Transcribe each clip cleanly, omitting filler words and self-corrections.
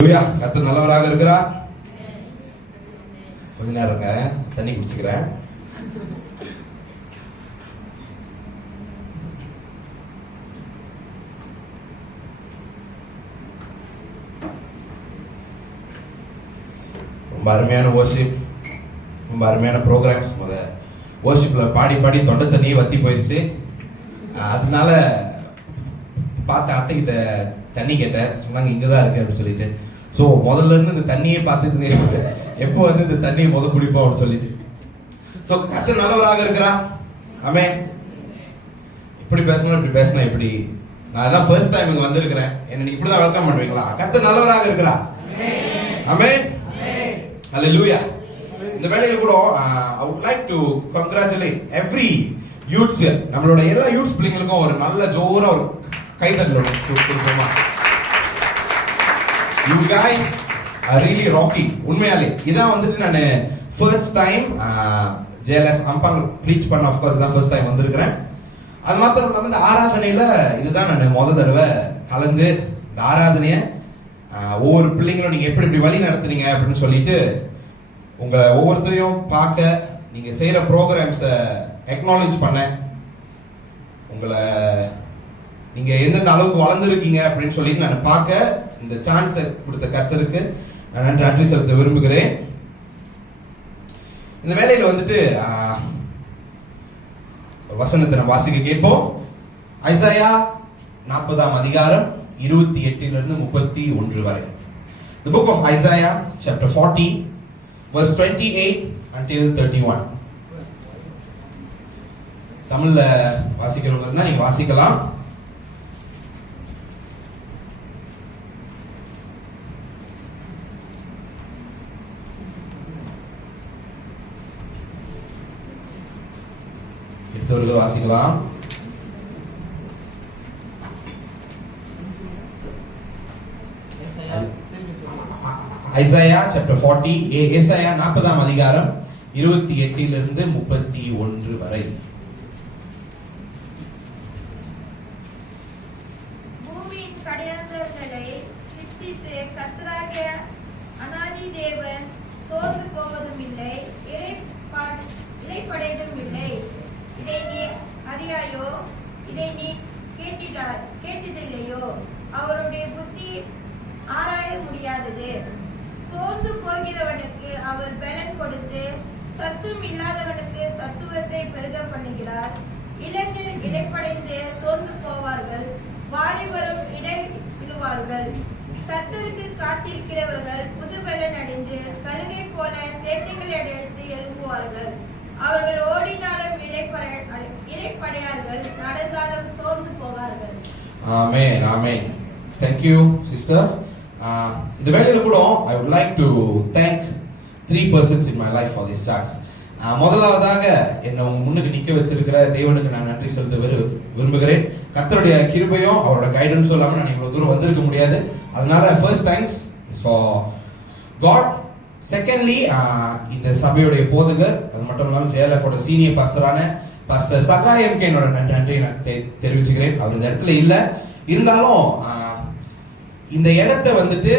கர்த்தர் நல்லவராக இருக்கிறார். கொஞ்ச நேரம் இருங்க, தண்ணி குடிச்சுக்கிறேன். ரொம்ப அருமையான வர்ஷிப், ரொம்ப அருமையான ப்ரோக்ராம்ஸ். வர்ஷிப்ல பாடி பாடி தொண்டை தண்ணியே வத்தி போயிடுச்சு. அதனால பார்த்த அத்தைக்கிட்ட தண்ணி கேட்டேன். சொன்னாங்க இங்கே தான் இருக்கு அப்படின்னு சொல்லிட்டு. ஸோ முதல்ல இருந்து இந்த தண்ணியே பார்த்துட்டு எப்போ வந்து இந்த தண்ணியை குடிப்போம் அப்படின்னு சொல்லிட்டு. ஸோ கர்த்தர் நல்லவராக இருக்கிறா. ஆமென். இப்படி பேசணும் இப்படி பேசணும் இப்படி. நான் அதான் ஃபர்ஸ்ட் டைம் இங்கே வந்திருக்கிறேன். என்ன இப்படி தான் வெல்கம் பண்ணுவீங்களா? கர்த்தர் நல்லவராக இருக்கிறா. ஆமென். ஹல்லேலூயா. இந்த வேளையில கூட I would like to congratulate every youths here. நம்மளோட எல்லா யூத்ஸ் பிள்ளைங்களுக்கும் ஒரு நல்ல ஜோரா ஒரு கைதட்டல் கொடுப்போமா? You guys are really rocking. உண்மையாலே இதான் வந்துட்டு நான் first time JLF Ampang preach பண்ண. ஆஃப் கோர்ஸ் தான் ஃபர்ஸ்ட் டைம் வந்திருக்கிறேன். அது மாத்திரம் இல்லாமல் இந்த ஆராதனையில இதுதான் நான் முதல் தடவை கலந்து இந்த ஆராதனையை ஒவ்வொரு பிள்ளைங்களும் நீங்க எப்படி இப்படி வழி நடத்துறீங்க அப்படின்னு சொல்லிட்டு உங்களை ஒவ்வொருத்தரையும் பார்க்க, நீங்க செய்யற ப்ரோக்ராம்ஸை அக்னாலேஜ் பண்ண, உங்களை நீங்க எந்தெந்த அளவுக்கு வளர்ந்துருக்கீங்க அப்படின்னு சொல்லிட்டு நான் பார்க்க இந்த சான்ஸை கொடுத்த கர்த்தருக்கு நான் நன்றி செலுத்த விரும்புகிறேன். இந்த வேலையில வந்துட்டு வசனத்தை நம்ம வாசிக்க கேட்போம். ஐசாயா 40ஆம் அதிகாரம் 28 to 31 வரை. The book of Isaiah chapter 40 verse 28 until 31. தமிழ்ல வாசிக்கிறவங்க இருந்தா நீங்க வாசிக்கலாம். எடுத்தவர்கள் வாசிக்கலாம். ஐசாயா chapter 40, ஏசாயா 40ஆம் அதிகாரம் 28 to 31 வரை. பூமியின் கடையாந்தங்களை சித்தித்து கர்த்தராகிய அநாதி தேவன் சோர்ந்து போவதும் இல்லை, இளைப்படையதும் இல்லை. இதை நீ அறியாயோ? இதை நீ கேட்டதில்லையோ? அவருடைய புத்தி ஆராய முடியாதது. சோர்ந்து போகிறவனுக்கு அவர் பலன் கொடுத்து சத்துவம் இல்லாதவனுக்கு சத்துவத்தை பெருக பண்ணுகிறார். இளைஞர் இளைப்படைந்து சோர்ந்து போவார்கள், வாலிபரும் இடை விழுவார்கள். கர்த்தருக்கு காத்திருக்கிறவர்கள் புது பலன் அடைந்து கழுகை போல சேட்டைகளை அடைத்து எழும்புவார்கள். அவர்கள் ஓடினாலும் இளைப்படையார்கள், நடந்தாலும் சோர்ந்து போவார்கள். ஆமென், ஆமென். Thank you sister. இந்த வேளையில கூட I would like to thank 3 persons in my life for this chance. முதலாவதாக என்னை உங்க முன்னுக்கு நிக்க வச்சிருக்கிற தேவனுக்கு நான் நன்றி செலுத்த விரும்புகிறேன். கர்த்தருடைய கிருபையும் அவரோட கைடன்ஸும் இல்லாம நான் இவ்வளவு தூரம் வந்திருக்க முடியாது. அதனால first thanks is for God. Secondly இந்த சபையுடைய போதகர், அது மட்டும் இல்லாமல் JLF-ஓட சீனியர் பாஸ்டரான பாஸ்டர் சகாயம்க்கு என்னோட நன்றி நான் தெரிவிச்சுக்கிறேன். அவர் இந்த இடத்துல இல்லை இருந்தாலும் இந்த இடத்தை வந்துட்டு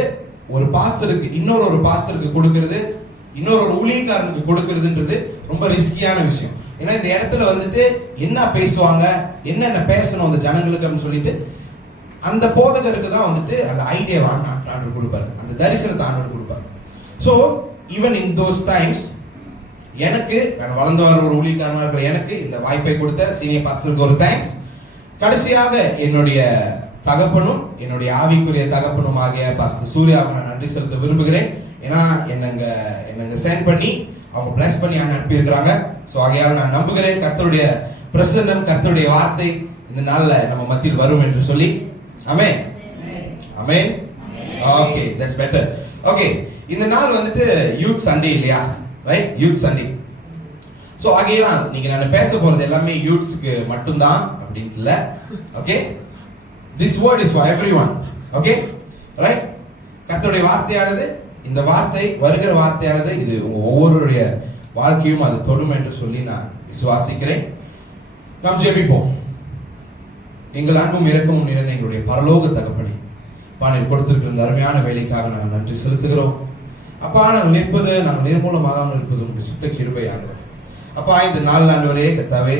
ஒரு பாஸ்டருக்கு இன்னொரு பாஸ்டருக்கு கொடுக்கிறது, இன்னொரு ஊழியக்காரனுக்கு கொடுக்கிறதுன்றது ரொம்ப ரிஸ்கியான விஷயம். ஏன்னா இந்த இடத்துல வந்துட்டு என்ன பேசுவாங்க, என்னென்ன பேசணும் அந்த ஜனங்களுக்கு அப்படின்னு சொல்லிட்டு அந்த போதகருக்கு தான் வந்துட்டு அந்த ஐடியாவை ஆண்டவர் கொடுப்பாரு, அந்த தரிசனத்தை ஆண்டவர் கொடுப்பாரு. So even in those times எனக்கு நான் வளர்ந்து வர ஒரு ஊழியக்காரனாக இருக்கிற எனக்கு இந்த வாய்ப்பை கொடுத்த சீனியர் பாஸ்டருக்கு ஒரு தேங்க்ஸ். கடைசியாக என்னுடைய தகப்பனும் என்னுடைய ஆவிக்குரிய தகப்பனும் ஆகிய பாஸ்டர் சூர்யாவுக்கு நான் நன்றி செலுத்த விரும்புகிறேன். ஏன்னா என்னங்க சென்ட் பண்ணி அவங்க பிளஸ் பண்ணி அனுப்பி இருக்கிறாங்க. ஸோ ஆகையால் நான் நம்புகிறேன் கர்த்தருடைய பிரசன்னம், கர்த்தருடைய வார்த்தை இந்த நாள்ல நம்ம மத்தியில் வரும் என்று சொல்லி. Amen, amen. Okay, that's better. Okay, இந்த நாள் வந்துட்டு யூத் சண்டே இல்லையா? Right, youth Sunday. ஸோ ஆகையால் நீங்க நான் பேச போறது எல்லாமே யூத்ஸ்க்கு மட்டும்தான் அப்படின்ட்டு இல்லை. Okay, this word is for everyone. Okay, right? கர்த்தருடைய வார்த்தையானது, இந்த வார்த்தை வருகிற வார்த்தையானது இது ஒவ்வொருடைய வாழ்க்கையும் அது தொடும் என்று சொல்லி நான் விசுவாசிக்கிறேன். நாம் ஜெபிப்போம். எங்கள் அன்பும் இரக்கமும் நிறைந்த எங்களுடைய பரலோக தகப்பனே, அப்பா நீர் கொடுத்திருக்கிற இந்த அருமையான வேலைக்காக நாங்கள் நன்றி செலுத்துகிறோம். அப்பா நாங்கள் நிற்பது, நாங்கள் நிர்மூலமாகாமல் இருப்பது உங்களுடைய சுத்த கிருபை ஆண்டவர். அப்பா இந்த நாள் ஆண்டவரே கர்த்தாவே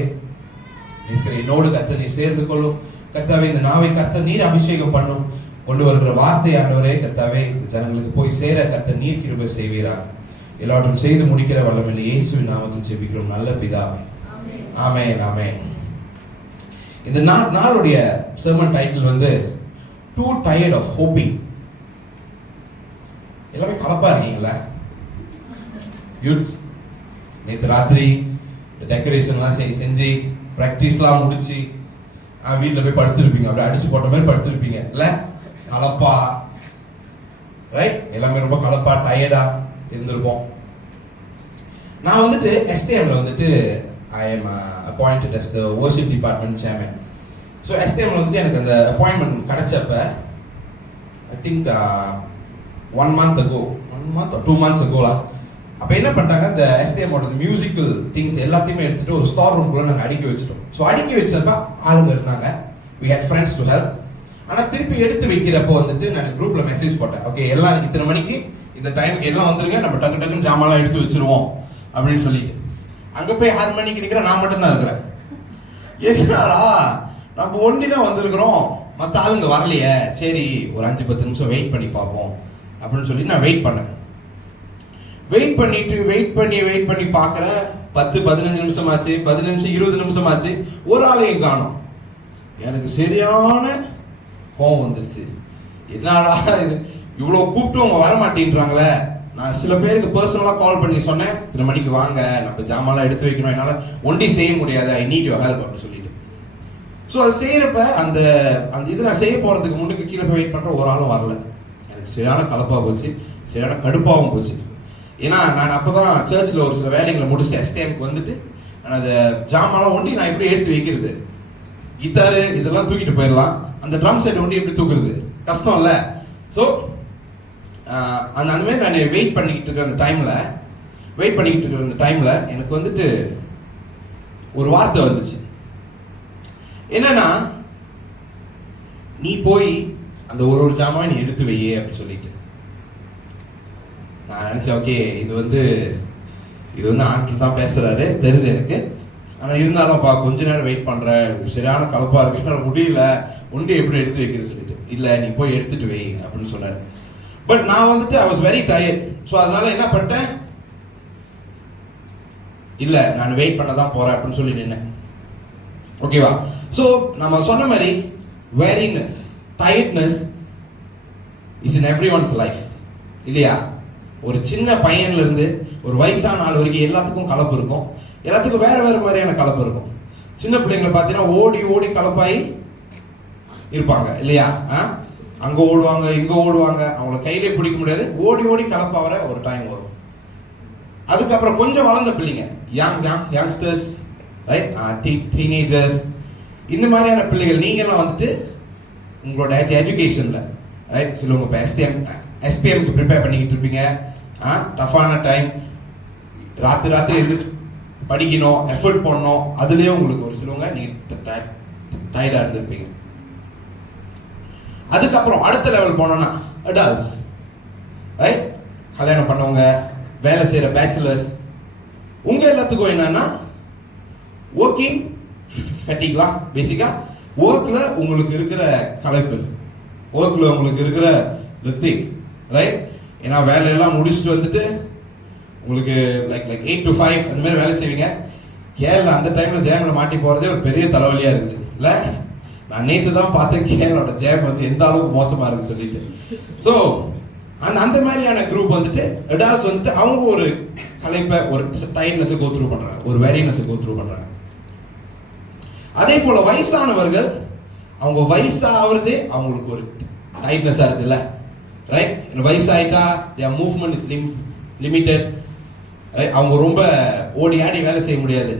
இருக்கிற என்னோடு கர்த்தர் நீர் சேர்ந்து கொள்ளும். கர்த்தாவே இந்த நாவை கர்த்தர் நீர் அபிஷேகம் பண்ணும். கொண்டு வருகிற வார்த்தை ஆண்டவரே கர்த்தாவே இந்த ஜனங்களுக்கு போய் சேர கர்த்தர் நீர் கிருபை செய்வீராக. எல்லாவற்றையும் செய்து முடிக்கிற வல்லமையில் இயேசுவின் நாமத்தில் ஜெபிக்கிறோம் நல்ல பிதாவே. ஆமென் ஆமென். இந்த நாளுடைய sermon டைட்டில் வந்து Too Tired of Hoping. எல்லாமே கலப்பா இருக்கீங்களா யூத்ஸ்? நேற்று ராத்திரி டெக்கரேஷன்லாம் செஞ்சு ப்ராக்டிஸ்லாம் முடிச்சு வீட்டில் போய் படுத்திருப்பீங்க, அப்படியே அடிச்சு போட்ட மாதிரி படுத்திருப்பீங்க இல்லை? கலப்பா, ரைட்? எல்லாமே ரொம்ப கலப்பா டயர்டா இருந்திருப்போம். நான் வந்துட்டு STMல வந்துட்டு I am appointed as the worship department chairman. So STMல வந்துட்டு எனக்கு அந்த அப்பாயின்மெண்ட் கிடைச்சப்ப I think 1 month or 2 months ago அப்போ என்ன பண்ணிட்டாங்க, இந்த STMோட மியூசிக்கல் திங்ஸ் எல்லாத்தையுமே எடுத்துட்டு ஒரு ஸ்டார் ரூம்குள்ள நாங்கள் அடுக்கி வச்சுட்டோம். ஸோ அடுக்கி வச்சப்ப ஆளுங்க இருந்தாங்க, we had friends to help. ஆனால் திருப்பி எடுத்து வைக்கிறப்போ வந்துட்டு நான் குரூப்ல மெசேஜ் போட்டேன், ஓகே எல்லாம் இத்தனை மணிக்கு இந்த டைமுக்கு எல்லாம் வந்துருங்க, நம்ம டக்கு டக்குன்னு ஜாமான்லாம் எடுத்து வச்சிருவோம் அப்படின்னு சொல்லிட்டு. அங்கே போய் 6 மணிக்கு நிற்கிற நான் மட்டும்தான் இருக்கிறேன். என்னடா நம்ம ஒண்டி தான் வந்திருக்கிறோம், மற்ற ஆளுங்க வரலையே, சரி ஒரு 5-10 நிமிஷம் வெயிட் பண்ணி பார்ப்போம் அப்படின்னு சொல்லி நான் வெயிட் பண்ணேன். வெயிட் பண்ணி பார்க்குற 10-15 நிமிஷம் ஆச்சு, 10 நிமிஷம் 20 நிமிஷம் ஆச்சு, ஒரு ஆளையும் காணோம். எனக்கு சரியான கோவம் வந்துருச்சு. என்னடா இது, இவ்வளோ கூப்பிட்டு அவங்க வர மாட்டேன்றாங்களே. நான் சில பேருக்கு பர்சனலாக கால் பண்ணி சொன்னேன், இத்தனை மணிக்கு வாங்க, நம்ம ஜாமான்லாம் எடுத்து வைக்கணும், என்னால் ஒண்டி செய்ய முடியாது, ஐ நீட் யுவர் ஹெல்ப் அப்படின்னு சொல்லிட்டு. ஸோ அது செய்யறப்ப அந்த இது நான் செய்ய போறதுக்கு முன்னுக்கு கீழே போய் வெயிட் பண்ற ஒரு ஆளும் வரல. எனக்கு சரியான கலப்பா போச்சு, சரியான கடுப்பாகவும் போச்சு. ஏன்னா நான் அப்பதான் சர்ச்சில் ஒரு சில வேலைகளை முடிச்சு STMக்கு வந்துட்டு நான் அந்த ஜாமான்லாம் ஒண்டி நான் எப்படி எடுத்து வைக்கிறது, கிட்டாரு இதெல்லாம் தூக்கிட்டு போயிடலாம், அந்த ட்ரம் செட் ஒண்டி எப்படி தூக்குறது கஷ்டம் இல்லை. ஸோ அந்த மாதிரி நான் வெயிட் பண்ணிக்கிட்டு இருக்கிற அந்த டைம்ல எனக்கு வந்துட்டு ஒரு வார்த்தை வந்துச்சு. என்னன்னா, நீ போய் அந்த ஒரு ஜாமான் நீ எடுத்து வையே அப்படின்னு சொல்லிட்டு. நான் நினைச்சேன், ஓகே இது வந்து ஆண்கள் தான் பேசுறாரு தெரியுது எனக்கு, ஆனா இருந்தாலும் கொஞ்ச நேரம் வெயிட் பண்ற, சரியான கலப்பா இருக்கு, என்னால முடியல, ஒண்டி எப்படி எடுத்து வைக்கிறது சொல்லிட்டு. இல்ல நீ போய் எடுத்துட்டு வை அப்படின்னு சொன்னாரு. பட் நான் வந்துட்டு I was very tired. So அதனால என்ன பண்ணிட்டேன், இல்ல நான் வெயிட் பண்ண தான் போறேன் அப்படின்னு சொல்லி நின்னேன். ஓகேவா? ஸோ நம்ம சொன்ன மாதிரி weariness, tiredness is in everyone's life இல்லையா? ஒரு சின்ன பையன்ல இருந்து ஒரு வயசான ஆள் வரைக்கும் எல்லாத்துக்கும் கலப்பு இருக்கும், எல்லாத்துக்கும் வேற வேற மாதிரியான கலப்பு இருக்கும். சின்ன பிள்ளைங்களை பார்த்தீங்கன்னா ஓடி ஓடி கலப்பாயி இருப்பாங்க இல்லையா? அங்க ஓடுவாங்க, இங்க ஓடுவாங்க, அவங்கள கையிலே பிடிக்க முடியாது, ஓடி ஓடி கலப்பாவற ஒரு டைம் வரும். அதுக்கப்புறம் கொஞ்சம் வளர்ந்த பிள்ளைங்க, யங்ஸ்டர்ஸ், ரைட், டீனேஜர்ஸ், இந்த மாதிரியான பிள்ளைகள் நீங்கெல்லாம் வந்துட்டு உங்களோட எஜுகேஷன்ல, ரைட், சிலவங்க இப்போ SPMக்கு ப்ரிப்பேர் பண்ணிக்கிட்டு இருப்பீங்க, டஃப்பான டைம், ராத்திரி எழுந்து படிக்கணும், எஃபர்ட் பண்ணணும், அதுலேயே உங்களுக்கு ஒரு சிலவங்க நீங்க டயர்டாக இருந்திருப்பீங்க. அதுக்கப்புறம் அடுத்த லெவல் போனோம்னா அடல்ட்ஸ், ரைட், கல்யாணம் பண்ணவங்க, வேலை செய்யற பேச்சுலர்ஸ், உங்க எல்லாத்துக்கும் என்னன்னா ஒர்க்கிங் ஃபெட்டிக்லாம், பேசிக்கா ஒர்க்ல உங்களுக்கு இருக்கிற களைப்பு, ஒர்க்ல உங்களுக்கு இருக்கிற லத்தி, ரைட். ஏன்னா வேலையெல்லாம் முடிச்சுட்டு வந்துட்டு உங்களுக்கு லைக் 8 to 5 அந்த மாதிரி வேலை செய்வீங்க. கேரளா அந்த டைம்ல ஜேம்ல மாட்டி போறதே ஒரு பெரிய தலைவலியா இருக்குது இல்ல? நான் நேற்று தான் பார்த்தேன் கேரளோட ஜேம் வந்து எந்த அளவுக்கு மோசமா இருக்குன்னு சொல்லிட்டு. ஸோ அந்த மாதிரியான குரூப் வந்துட்டு அடால்ட்ஸ் வந்துட்டு அவங்க ஒரு களைப்பை, ஒரு டயர்ட்னஸை கோ த்ரூ பண்றாங்க, ஒரு வெரினஸை கோ த்ரூ பண்றாங்க. அதே போல வயசானவர்கள், அவங்க வயசாகிறதே அவங்களுக்கு ஒரு டயர்ட்னஸா இருக்கு இல்ல, right? வயசாயிட்டா their movement is limited, அவங்க ரொம்ப ஓடி ஆடி வேலை செய்ய முடியாது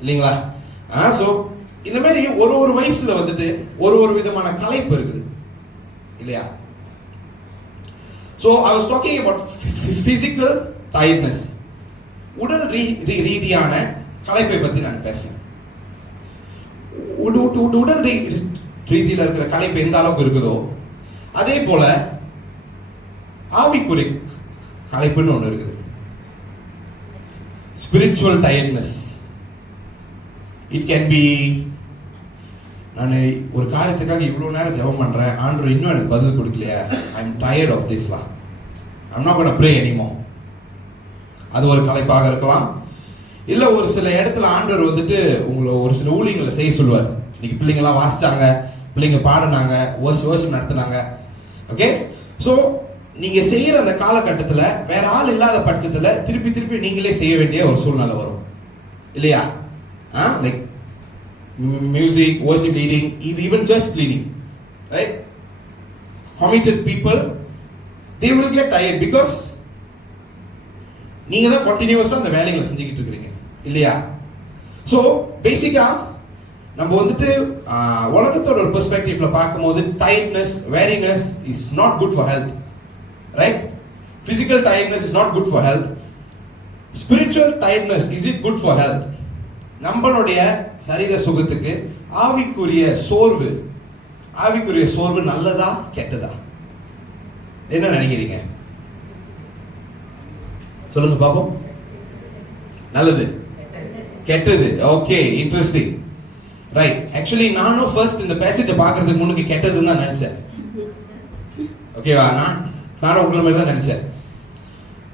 இல்லைங்களா? ஸோ இந்த மாதிரி ஒரு வயசுல வந்துட்டு ஒரு விதமான களைப்பு இருக்குது இல்லையா? So I was talking about physical tiredness, உடல் ரீதியான களைப்பை பத்தி நான் பேசுறேன். உடல் ரீதியில இருக்கிற களைப்பு எந்த அளவுக்கு இருக்குதோ, அதே போல ஆவிக்குரிய களைப்புன்னு ஒண்ணு இருக்குது. Spiritual tiredness. It can be, நான் ஒரு காரியத்துக்காக இவ்வளவு நேரம் ஜெபம் பண்றேன், ஆண்டவர் இன்னும் எனக்கு பதில் கொடுக்கலையா, I am tired of this law, I am not gonna pray anymore. அது ஒரு களைப்பாக இருக்கலாம். இல்ல ஒரு சில இடத்துல ஆண்டவர் வந்துட்டு உங்களை ஒரு சில ஊழியங்களை செய்ய சொல்லுவார். இன்னைக்கு பிள்ளைங்க எல்லாம் வாசிச்சாங்க, பிள்ளைங்க பாடினாங்க, ஓஷம் நடத்தினாங்க. ஓகே, சோ நீங்க செய்யற அந்த காலகட்டத்துல வேற ஆள் இல்லாத பட்சத்துல திருப்பி திருப்பி நீங்களே செய்ய வேண்டிய ஒரு சூழ்நிலை வரும் இல்லையா? Like music, worship leading, even church cleaning, right? Committed people, they will get tired because நீங்க தான் கண்டினியூஸா அந்த வேலைகளை செஞ்சுக்கிட்டு இருக்கீங்க இல்லையா? சோ பேசிக்கா நம்ம வந்துட்டு உலகத்தோட ஒரு பெர்ஸ்பெக்டிவ்ல பார்க்கும்போது tiredness, weariness is not good for health, right? Physical tiredness is not good for health. Spiritual tiredness, is it good for health? நம்மளுடைய சரீர சுகத்துக்கு ஆவிக்குரிய சோர்வு நல்லதா கெட்டதா? என்ன நினைக்கிறீங்க? சொல்லுங்க பாப்போம். நல்லது, கெட்டது. Okay, interesting. ரைட். ஆக்சுவலி நானும் ஃபர்ஸ்ட் இந்த பேசேஜை பார்க்கறதுக்கு முன்னுக்கு கெட்டதுன்னு தான் நினைச்சேன். ஓகேவா? நானும் உங்களை மாதிரி தான் நினைச்சேன்.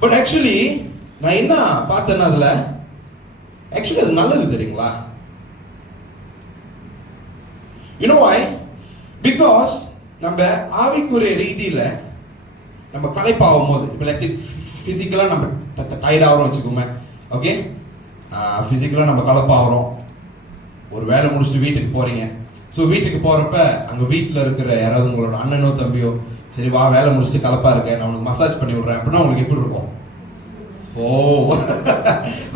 பட் ஆக்சுவலி நான் என்ன பார்த்தேன்னா அதுல ஆக்சுவலி அது நல்லது தெரியுங்களா? You know why? Because நம்ம ஆவிக்குரிய ரீதியில நம்ம களைப்பாகும் போது, இப்போ லெட்ஸ் சே பிசிக்கலா நம்ம டயர்ட் ஆகிறோம் வச்சுக்கோங்க. ஓகே, பிசிக்கலா நம்ம களைப்பாகிறோம், ஒரு வேலை முடிச்சுட்டு வீட்டுக்கு போறீங்க. ஸோ வீட்டுக்கு போறப்ப அங்க வீட்டில் இருக்கிற யாராவது உங்களோட அண்ணனோ தம்பியோ, சரி வா வேலை முடிச்சுட்டு களைப்பா இருக்கேன், நான் உனக்கு மசாஜ் பண்ணி விடுறேன் அப்படின்னா உங்களுக்கு எப்படி இருக்கும்? ஓ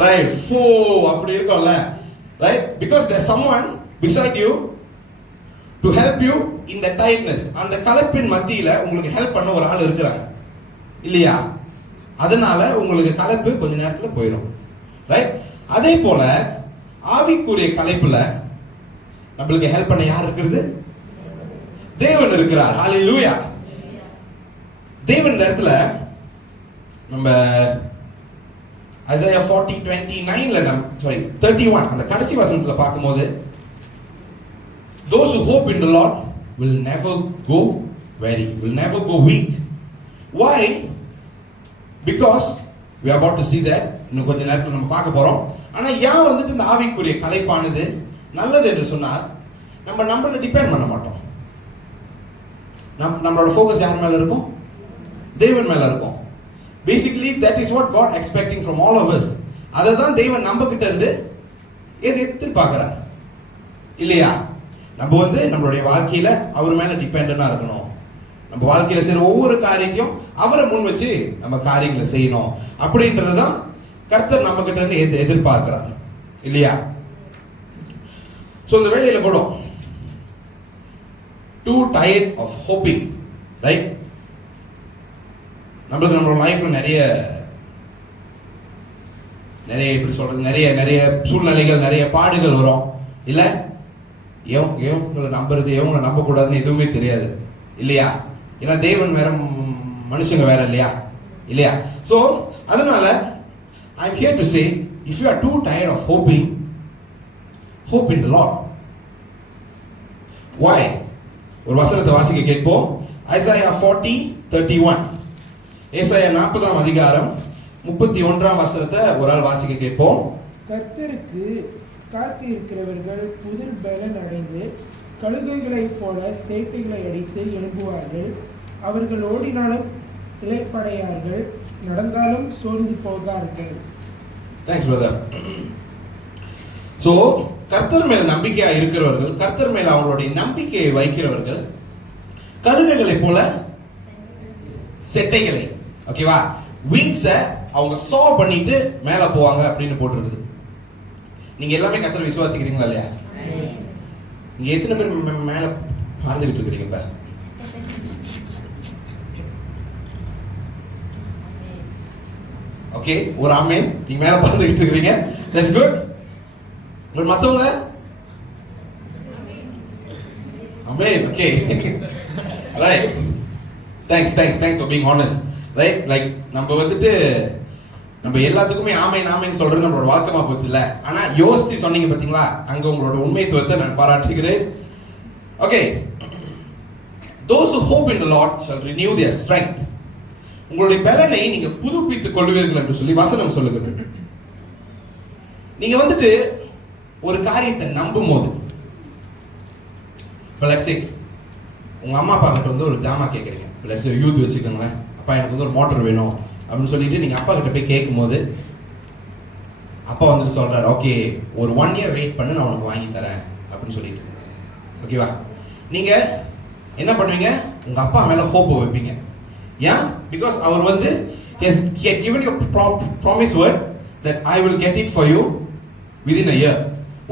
ரைட், ஃபோ அப்படி இருக்கும்ல, right? Because there someone beside you to help you in the tiredness. அந்த களைப்பின் மத்தியில உங்களுக்கு ஹெல்ப் பண்ண ஒரு ஆள் இருக்கிறாங்க இல்லையா? அதனால உங்களுக்கு களைப்பு கொஞ்ச நேரத்துல போயிடும், ரைட்? அதே போல ஆவிக்குரிய களைப்புல நம்மளுக்கு ஹெல்ப் பண்ண யார் இருக்கிறது? தேவன் இருக்கிறார். ஹalleluya. தேவன் இந்த இடத்துல நம்ம ஐசாயா 40:29ல 31 அந்த கடைசி வசனத்துல பார்க்கும்போது, those who hope in the Lord will never go weary, will never go weak. Why? Because we are about to see that. இன்னும் கொஞ்ச நேரத்துல நம்ம பார்க்க போறோம். ஆனா ஏன் வந்துட்டு இந்த ஆவிக்குரிய களைப்பானது நல்லது என்று சொன்னால், நம்மள டிபெண்ட் பண்ண மாட்டோம். நம்மளோட ஃபோக்கஸ் யார் மேல இருக்கும்? தேவன் மேல இருக்கும். Basically that is what God expecting from all of us. அததான் தேவன் நம்ம கிட்ட இருந்து எதிர்பார்க்கிறார் இல்லையா? நம்ம வந்து நம்மளுடைய வாழ்க்கையில அவர் மேல டிபெண்டனா இருக்கணும். நம்ம வாழ்க்கையில செய்யற ஒவ்வொரு காரியத்தையும் அவரை முன் வச்சு நம்ம காரியங்களை செய்யணும் அப்படின்றதுதான் கர்த்தர் நம்ம கிட்ட இருந்து எதிர்பார்க்கிறார் இல்லையா? சோ இந்த வேளையில கூட too tired of hoping, right? நம்மளோட லைஃப்ல நிறைய எப்படி சொல்றது, நிறைய சூழ்நிலைகள், நிறைய பாடுகள் வரும் இல்ல? எவங்களை நம்புறது, எவங்களை நம்ப கூடாதுன்னு எதுவுமே தெரியாது இல்லையா? ஏன்னா தேவன் வேற, மனுஷங்க வேற இல்லையா? சோ அதனால I am here to say, if you are too tired of hoping, hope in the Lord. Why? ஒரு வசனத்தை வாசிக்க கேட்போம். ஐசாயா 40:31. ஏசாயா 40ஆம் அதிகாரம் 31ஆம் வசனத்தை ஒரு ஆள் வாசிக்க கேட்போம். கர்த்தருக்கு காத்திருக்கிறவர்கள் புதிர் பலன் அடைந்து கழுகைகளைப் போல சேட்டைகளை அடித்து எழும்புவார்கள். அவர்கள் ஓடினாலும் இளைப்படையார்கள், நடந்தாலும் சோர்ந்து போகார்கள். Thanks brother. சோ கர்த்தர் மேல் நம்பிக்கையா இருக்கிறவர்கள், கர்த்தர் மேல் அவங்களுடைய நம்பிக்கையை வைக்கிறவர்கள் கழுகைகளைப் போல செட்டைகளை, ஓகேவா, விங்ஸை அவங்க சா பண்ணிட்டு மேல போவாங்க அப்படின்னு போட்டிருக்குது. நீங்க எல்லாமே கர்த்தரை விசுவாசிக்கிறீங்களா இல்லையா? நீங்க எத்தனை பேர் மேல பறந்துகிட்டு இருக்கிறீங்க? இப்ப ஓகே, ஒரு ஆமென். நீங்க மேல பறந்துகிட்டு இருக்கிறீங்க, தட்ஸ் குட். மத்தவங்க amen. Okay right. Thanks for being honest, right? Like நம்ம வந்துட்டு நம்ம எல்லாத்துக்குமே ஆமைன்னு சொல்றது நம்மளோட வழக்கமா போச்சு இல்ல. ஆனா யோசிச்சு சொன்னீங்க பாத்தீங்களா, அங்க உங்களோட உண்மைத்துவத்தை நான் பாராட்டுகிறேன். Okay, those who hope in the Lord shall renew their strength. உங்களுடைய பலனை நீங்க புதுப்பித்துக் கொள்வீர்கள் என்று சொல்லி வசனம் சொல்லுகிறது. நீங்க வந்துட்டு ஒரு காரியத்தை நம்பும் போது, let's say உங்க அம்மா அப்பா கிட்ட வந்து ஒரு ஜாமா கேட்குறீங்க. let's say யூத் வச்சுக்கோங்களேன், அப்பா எனக்கு வந்து ஒரு மோட்டர் வேணும் அப்படின்னு சொல்லிட்டு நீங்க அப்பா கிட்ட போய் கேட்கும் போது அப்பா வந்துட்டு சொல்றாரு, ஓகே ஒரு 1 year வெயிட் பண்ணு, நான் உனக்கு வாங்கி தரேன் அப்படின்னு சொல்லிட்டு. ஓகேவா? நீங்க என்ன பண்ணுவீங்க? உங்க அப்பா மேல ஹோப் வைப்பீங்க. ஏன்? பிகாஸ் அவர் வந்து he had given you promise word that I will get it for you within a year.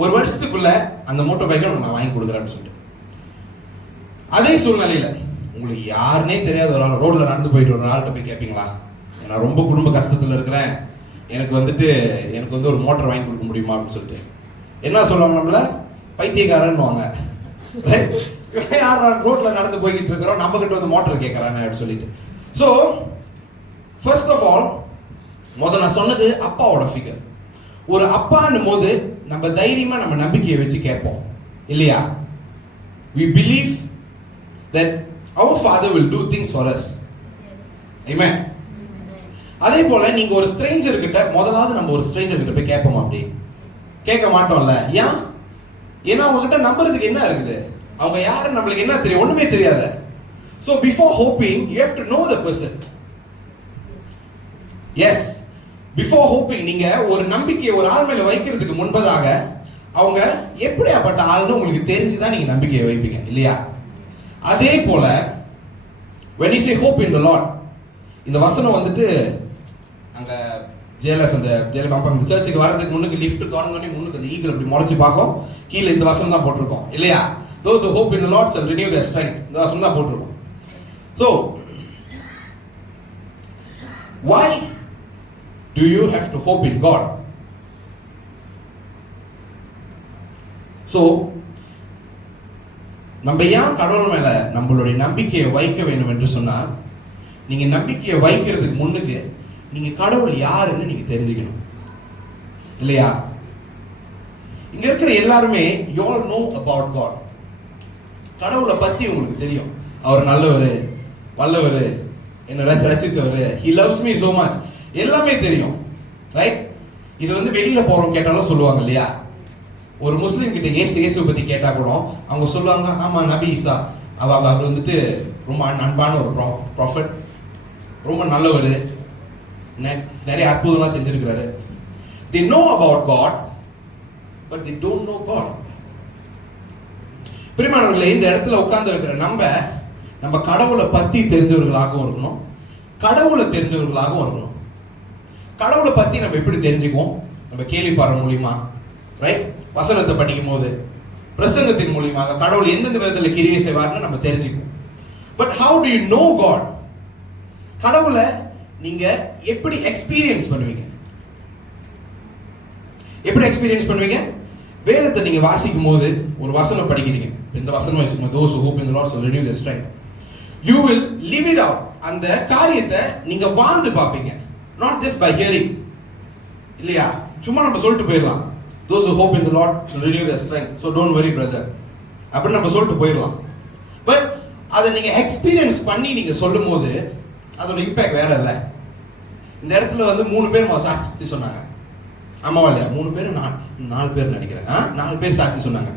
ஒரு வருஷத்துக்குள்ள அந்த மோட்டார் பைக்கை நான் வாங்கி கொடுக்குறேன்னு சொல்லிட்டு. அதே சூழ்நிலையில உங்களுக்கு யாருன்னே தெரியாத ஒரு ஆள் ரோட்ல நடந்து போயிட்டு ஒரு ஆள்கிட்ட போய் கேட்பீங்களா, நான் ரொம்ப குடும்ப கஷ்டத்துல இருக்கிறேன், எனக்கு வந்து ஒரு மோட்டார் வாங்கி கொடுக்க முடியுமா அப்படின்னு சொல்லிட்டு என்ன சொல்லுவாங்க? நம்மள பைத்தியக்காரன்னு வாங்க. யார் ரோட்ல நடந்து போய்கிட்டு இருக்கிறோம், நம்ம கிட்ட வந்து மோட்டார் கேட்கறாங்க அப்படின்னு சொல்லிட்டு. ஸோ ஃபர்ஸ்ட் ஆஃப் ஆல் முதல்ல நான் சொன்னது அப்பாவோட ஃபிகர். ஒரு அப்பான்னும் போது நம்ம தைரியமா நம்ம நம்பிக்கையை வச்சு கேட்போம் இல்லையா? we believe that our father will do things for us. Amen. அதே போல நீங்க ஒரு ஸ்ட்ரேஞ்சர் கிட்ட முதலாவது நம்ம ஒரு ஸ்ட்ரேஞ்சர் கிட்ட போய் கேட்போம், அப்படி கேட்க மாட்டோம்ல. ஏன்? ஏன்னா அவங்க கிட்ட நம்புறதுக்கு என்ன இருக்குது? அவங்க யாரு நம்மளுக்கு என்ன தெரியும்? ஒண்ணுமே தெரியாது. So before hoping you have to know the person. Yes, before hoping நீங்க ஒரு நம்பிக்கையை ஒரு ஆள் மேல வைக்கிறதுக்கு முன்பதாக அவங்க எப்படியாப்பட்ட ஆள்னு உங்களுக்கு தெரிஞ்சுதான் நீங்க நம்பிக்கையை வைப்பீங்க இல்லையா? அதே போல when you say hope in the Lord, இந்த வசனம் வந்துட்டு அங்க ஜேஎல்எஃப் அந்த சர்ச்சுக்கு வரதுக்கு முன்னுக்கு லிஃப்ட் திறந்தோடனே முன்னுக்கு அந்த ஈகிள் அப்படி முறைச்சு பார்க்கும், கீழே இந்த வசனம் தான் போட்டிருக்கோம் இல்லையா? those who hope in the Lord shall renew their strength, இந்த வசனம் தான் போட்டிருக்கோம். So why do you have to hope in God? So நம்ம ஏன் கடவுள் மேல நம்மளுடைய நம்பிக்கையை வைக்க வேண்டும் என்று சொன்னால், நீங்க நம்பிக்கையை வைக்கிறதுக்கு முன்னுக்கு நீங்க கடவுள் யாருன்னு நீங்க தெரிஞ்சுக்கணும் இல்லையா? இங்க இருக்கிற எல்லாருமே you all know about God. கடவுளை பத்தி உங்களுக்கு தெரியும். அவர் நல்லவர், வல்லவர், என்ன ரசித்தவர், he loves me so much, எல்லாமே தெரியும், ரைட்? இது வந்து வெளியில போறோம் கேட்டாலும் சொல்லுவாங்க இல்லையா? ஒரு முஸ்லீம் கிட்ட இயேசுவை பத்தி கேட்டா கூட அவங்க சொல்லுவாங்க, ஆமா நபி ஈசா அவர் வந்துட்டு ரொம்ப அன்பான ஒரு ப்ராஃபட், ரொம்ப நல்லவர், நிறைய அற்புதமா செஞ்சிருக்கிறாரு. they know about God but they don't know God. பிரியமானவர்களே, இந்த இடத்துல உட்கார்ந்து இருக்கிற நம்ம கடவுளை பத்தி தெரிஞ்சவர்களாகவும் இருக்கணும், கடவுளை தெரிஞ்சவர்களாகவும் இருக்கணும். கடவுளை பத்தி நம்ம எப்படி தெரிஞ்சுக்குவோம்? நம்ம கேள்விப்பாடுற மூலியமா, ரைட்? வசனத்தை படிக்கும் போது, பிரசங்கத்தின் மூலியமாக கடவுள் எந்தெந்த விதத்துல கிரியை செய்வார்னு நம்ம தெரிஞ்சுக்குவோம். But how do you know God? கடவுளை நீங்க எப்படி எக்ஸ்பீரியன்ஸ் பண்ணுவீங்க? எப்படி எக்ஸ்பீரியன்ஸ் பண்ணுவீங்க? வேதத்தை நீங்க வாசிக்கும் போது ஒரு வசனம் படிக்கிறீங்க, இந்த வசனம் வாசிக்கும் போது those who hope in the Lord shall renew their strength, you will live it out. அந்த காரியத்தை நீங்க வாழ்ந்து பார்ப்பீங்க, not just by hearing இல்லையா? சும்மா நம்ம சொல்லிட்டு போயிடலாம், those who hope in the Lord shall renew their strength, so don't worry brother அப்படி நம்ம சொல்லிட்டு போயிடலாம். பட் அதை நீங்க எக்ஸ்பீரியன்ஸ் பண்ணி நீங்க சொல்லும் போது அதோட இம்பாக்ட் வேற இல்ல. இந்த இடத்துல வந்து 3 பேர் சாட்சி சொன்னாங்க, ஆமாவா இல்லையா? 3 பேர் 4 பேர் நினைக்கிறேன், 4 பேர் சாட்சி சொன்னாங்க.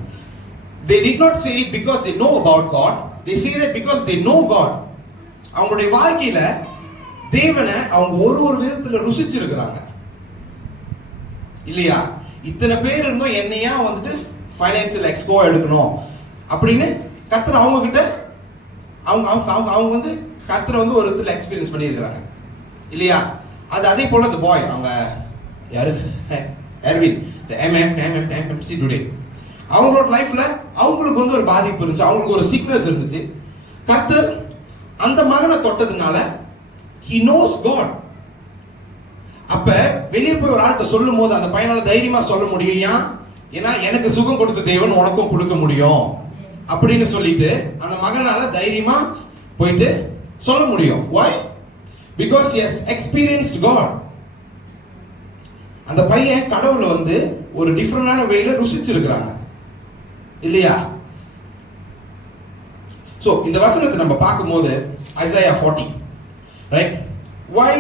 they did not say it because they know about God, they say that because they know God. அவங்களுடைய வாழ்க்கையில தேவனை அவங்க ஒரு விதத்துல ருசிச்சிருக்கிறாங்க இல்லையா? இத்தனை பேர் இருந்தோம், என்னையா வந்துட்டு ஃபைனான்சியல் எக்ஸ்போ எடுக்கணும் அப்படின்னு கர்த்தர் அவங்க கிட்ட அவங்க வந்து கர்த்தரை வந்து ஒரு இடத்துல எக்ஸ்பீரியன்ஸ் பண்ணியிருக்கிறாங்க இல்லையா? அது அதே போல அந்த பாய், அவங்க யாரு, எர்வின், MMC டுடே, அவங்களோட லைஃப்ல அவங்களுக்கு வந்து ஒரு பாதிப்பு இருந்துச்சு, அவங்களுக்கு ஒரு சிக்னஸ் இருந்துச்சு. கர்த்தர் அந்த மகனை தொட்டதுனால he knows God. அப்ப வெளியே போய் ஒரு ஆள்கிட்ட சொல்லும் போது அந்த பையனால தைரியமா சொல்ல முடியும், ஏன்னா எனக்கு சுகம் கொடுத்த தேவன் உனக்கும் கொடுக்க முடியும் அப்படின்னு சொல்லிட்டு அந்த மகனால தைரியமா போயிட்டு சொல்ல முடியும். why? because he has experienced God. அந்த பையன் கடவுளை வந்து ஒரு டிஃபரெண்டான வேல ருசிச்சிருக்கிறாங்க இல்லையா? சோ இந்த வசனத்தை நம்ம பார்க்கும்போது Isaiah 40, right? why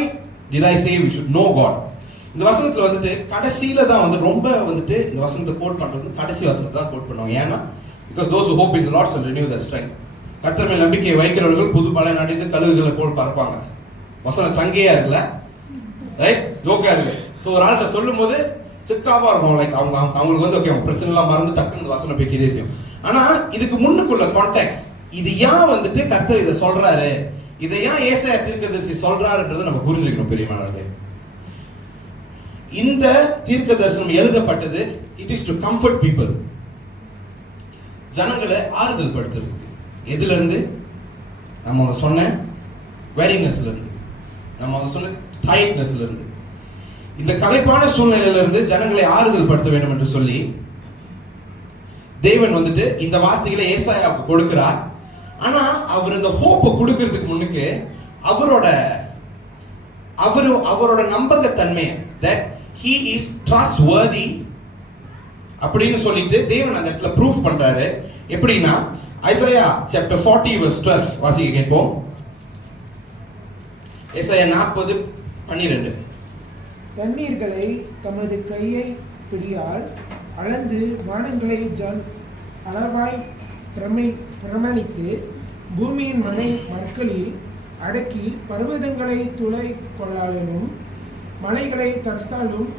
did I say we should know God? இந்த வசனத்துல வந்துட்டு கடைசியில தான் வந்து ரொம்ப வந்துட்டு இந்த வசனத்தை கோட் பண்றது கடைசி வசனத்தை தான் கோட் பண்ணுவாங்க. ஏன்னா because those who hope in the Lord shall renew their strength. கர்த்தர் மேல் நம்பிக்கை வைக்கிறவர்கள் புது பலன் அடைந்து கழுகுகளை போல் பறப்பாங்க. வசனம் சங்கையா இருக்குல்ல, ரைட்? ஜோக்கா இருக்கு. சோ ஒரு ஆள்கிட்ட சொல்லும் போது சிக்காவா இருக்கும். லைக் அவங்களுக்கு வந்து ஓகே பிரச்சனை எல்லாம் மறந்து டக்குன்னு வசனம் பேக்கிதே செய்யும். ஆனா இதுக்கு முன்னுக்குள்ள கான்டெக்ஸ்ட், இது ஏன் வந்துட்டு கர்த்தர் இதை சொல்றாரு, இதை ஏன் ஏசாயா தீர்க்கதரிசி சொல்றாருன்றதை நம்ம புரிஞ்சுக்கணும் பெரியமானவர்களே. இந்த தீர்க்க தரிசனம் எழுதப்பட்டது it is to comfort people, ஜனங்களை ஆறுதல் படுத்துறதுக்கு. எதுல இருந்து? நம்ம சொன்ன வெரினஸ்ல இருந்து, நம்ம சொன்ன டைட்னஸ்ல இருந்து, இந்த களைப்பான சூழ்நிலையில இருந்து ஜனங்களை ஆறுதல் படுத்த வேண்டும் என்று சொல்லி தேவன் வந்துட்டு இந்த வார்த்தைகளை ஏசாயாவுக்கு கொடுக்கிறார். ஆனா அவர் இந்த ஹோப்பை கொடுக்கிறதுக்கு முன்னுக்கு அவரோட நம்பகத்தன்மை that he is trustworthy அப்படின்னு சொல்லிட்டு தேவன் அந்த இடத்துல ப்ரூஃப் பண்றாரு. எப்படின்னா ஐசாயா chapter 40 verse 12 வாசிக்க கேட்போம். ஏசாயா 40:12. தண்ணீர்களை தமது கையை பிடியால் அளந்து வானங்களை அளவாய் பிரமணித்து பூமியின் மற்களில் அடக்கி பர்வதங்களை துளை கொள்ளாலும் மலைகளை தரசாலும்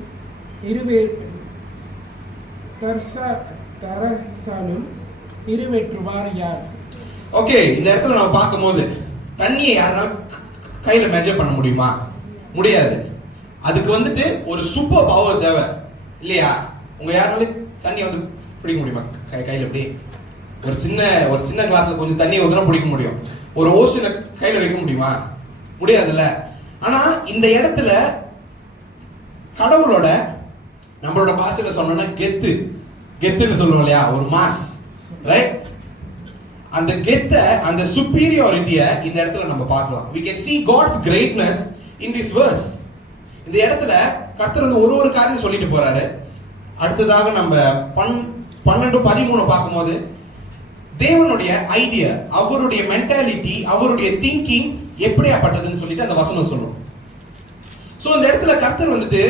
இருவேற்றுவார் யார்? ஓகே, இந்த இடத்துல நம்ம பார்க்கும்போது தண்ணியை யாரால கையில மெஜர் பண்ண முடியுமா? முடியாது. அதுக்கு வந்துட்டு ஒரு சூப்பர் பவர் தேவை இல்லையா? உங்க யாரால தண்ணி வந்து பிடிக்க முடியுமா கையில? எப்படி ஒரு சின்ன கிளாஸ்ல கொஞ்சம் தண்ணியை ஊத்துனா பிடிக்க முடியும். ஒரு ஓஷனை கையில வைக்க முடியுமா? முடியாதுல்ல. ஆனா இந்த இடத்துல கடவுளோட நம்மளோட பாஷையில சொன்னோம்னா கெத்துன்னு சொல்லுவோம் இல்லையா? ஒரு மாஸ், ரைட்? அந்த கெத்த, அந்த சுப்பீரியாரிட்டியை இந்த இடத்துல நம்ம பார்க்கலாம். we can see God's greatness in this verse. இந்த இடத்துல கர்த்தர் வந்து ஒரு காரியம் சொல்லிட்டு போறாரு. அடுத்ததாக நம்ம 12:13 பார்க்கும்போது தேவனுடைய ஐடியா, அவருடைய மென்டாலிட்டி, அவருடைய திங்கிங் எப்படியாப்பட்டதுன்னு சொல்லிட்டு அந்த வசனம் சொல்லும். சோ இந்த இடத்துல கர்த்தர் வந்துட்டு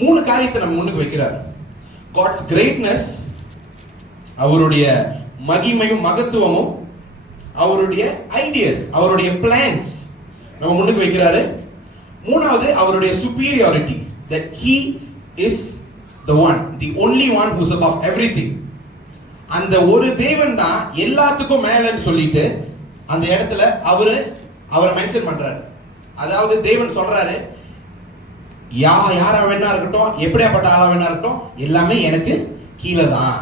3 காரியத்தை நம்ம முன்னுக்கு வைக்கிறார். God's greatness, அவருடைய மகிமையும் மகத்துவமும், அவருடைய ஐடியாஸ், அவருடைய பிளான்ஸ் நம்ம முன்னுக்கு வைக்கிறாரு. மூணாவது அவருடைய superiority, that he is the one, the only one who's above everything. அந்த ஒரு தேவன் தான் எல்லாத்துக்கும் மேலன்னு சொல்லிட்டு அந்த இடத்துல அவரை மென்ஷன் பண்றாரு. அதாவது தேவன் சொல்றாரு, யாரா வேணா இருக்கட்டும், எப்படியாப்பட்ட ஆளா வேணா இருக்கட்டும், எல்லாமே எனக்கு கீழே தான்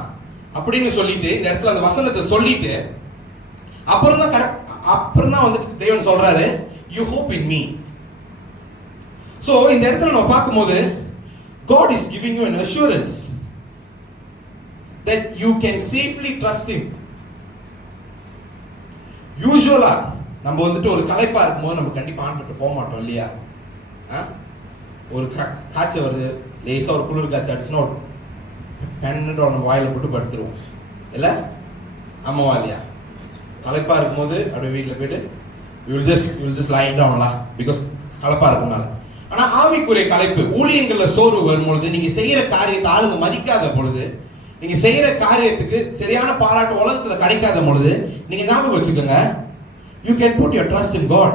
அப்படின்னு சொல்லிட்டு இந்த இடத்துல அந்த வசனத்தை சொல்லிட்டு அப்புறம் தான் வந்துட்டு தேவன் சொல்றாரு, you hope in me. So இந்த இடத்துல நம்ம பார்க்கும்போது God is giving you an assurance that you can safely trust him. யூசுவலா நம்ம வந்துட்டு ஒரு களைப்பா இருக்கும்போது நம்ம கண்டிப்பா ஆண்டுட்டு போக மாட்டோம் இல்லையா? ஒரு காய்ச்சல் வருது, லேசா ஒரு குளிர் காய்ச்சல் அடிச்சுன்னா ஒரு பெண்ணுட்டு ஒன்று வாயில போட்டு படுத்துருவோம் இல்ல? ஆமாவா இல்லையா? களைப்பா இருக்கும்போது அப்படியே வீட்டில் போயிட்டு you will just lie down because களைப்பா இருக்கனால. ஆனா ஆவிக்குரிய களைப்பு, ஊழியங்கள்ல சோர்வு வரும்பொழுது, நீங்க செய்யற காரியத்தை ஆளுங்க மதிக்காத பொழுது, நீங்க செய்யற காரியத்துக்கு சரியான பாராட்டு உலகத்துல கிடைக்காத பொழுது, நீங்க ஞாபகம் வச்சுக்கோங்க, you can put your trust in God.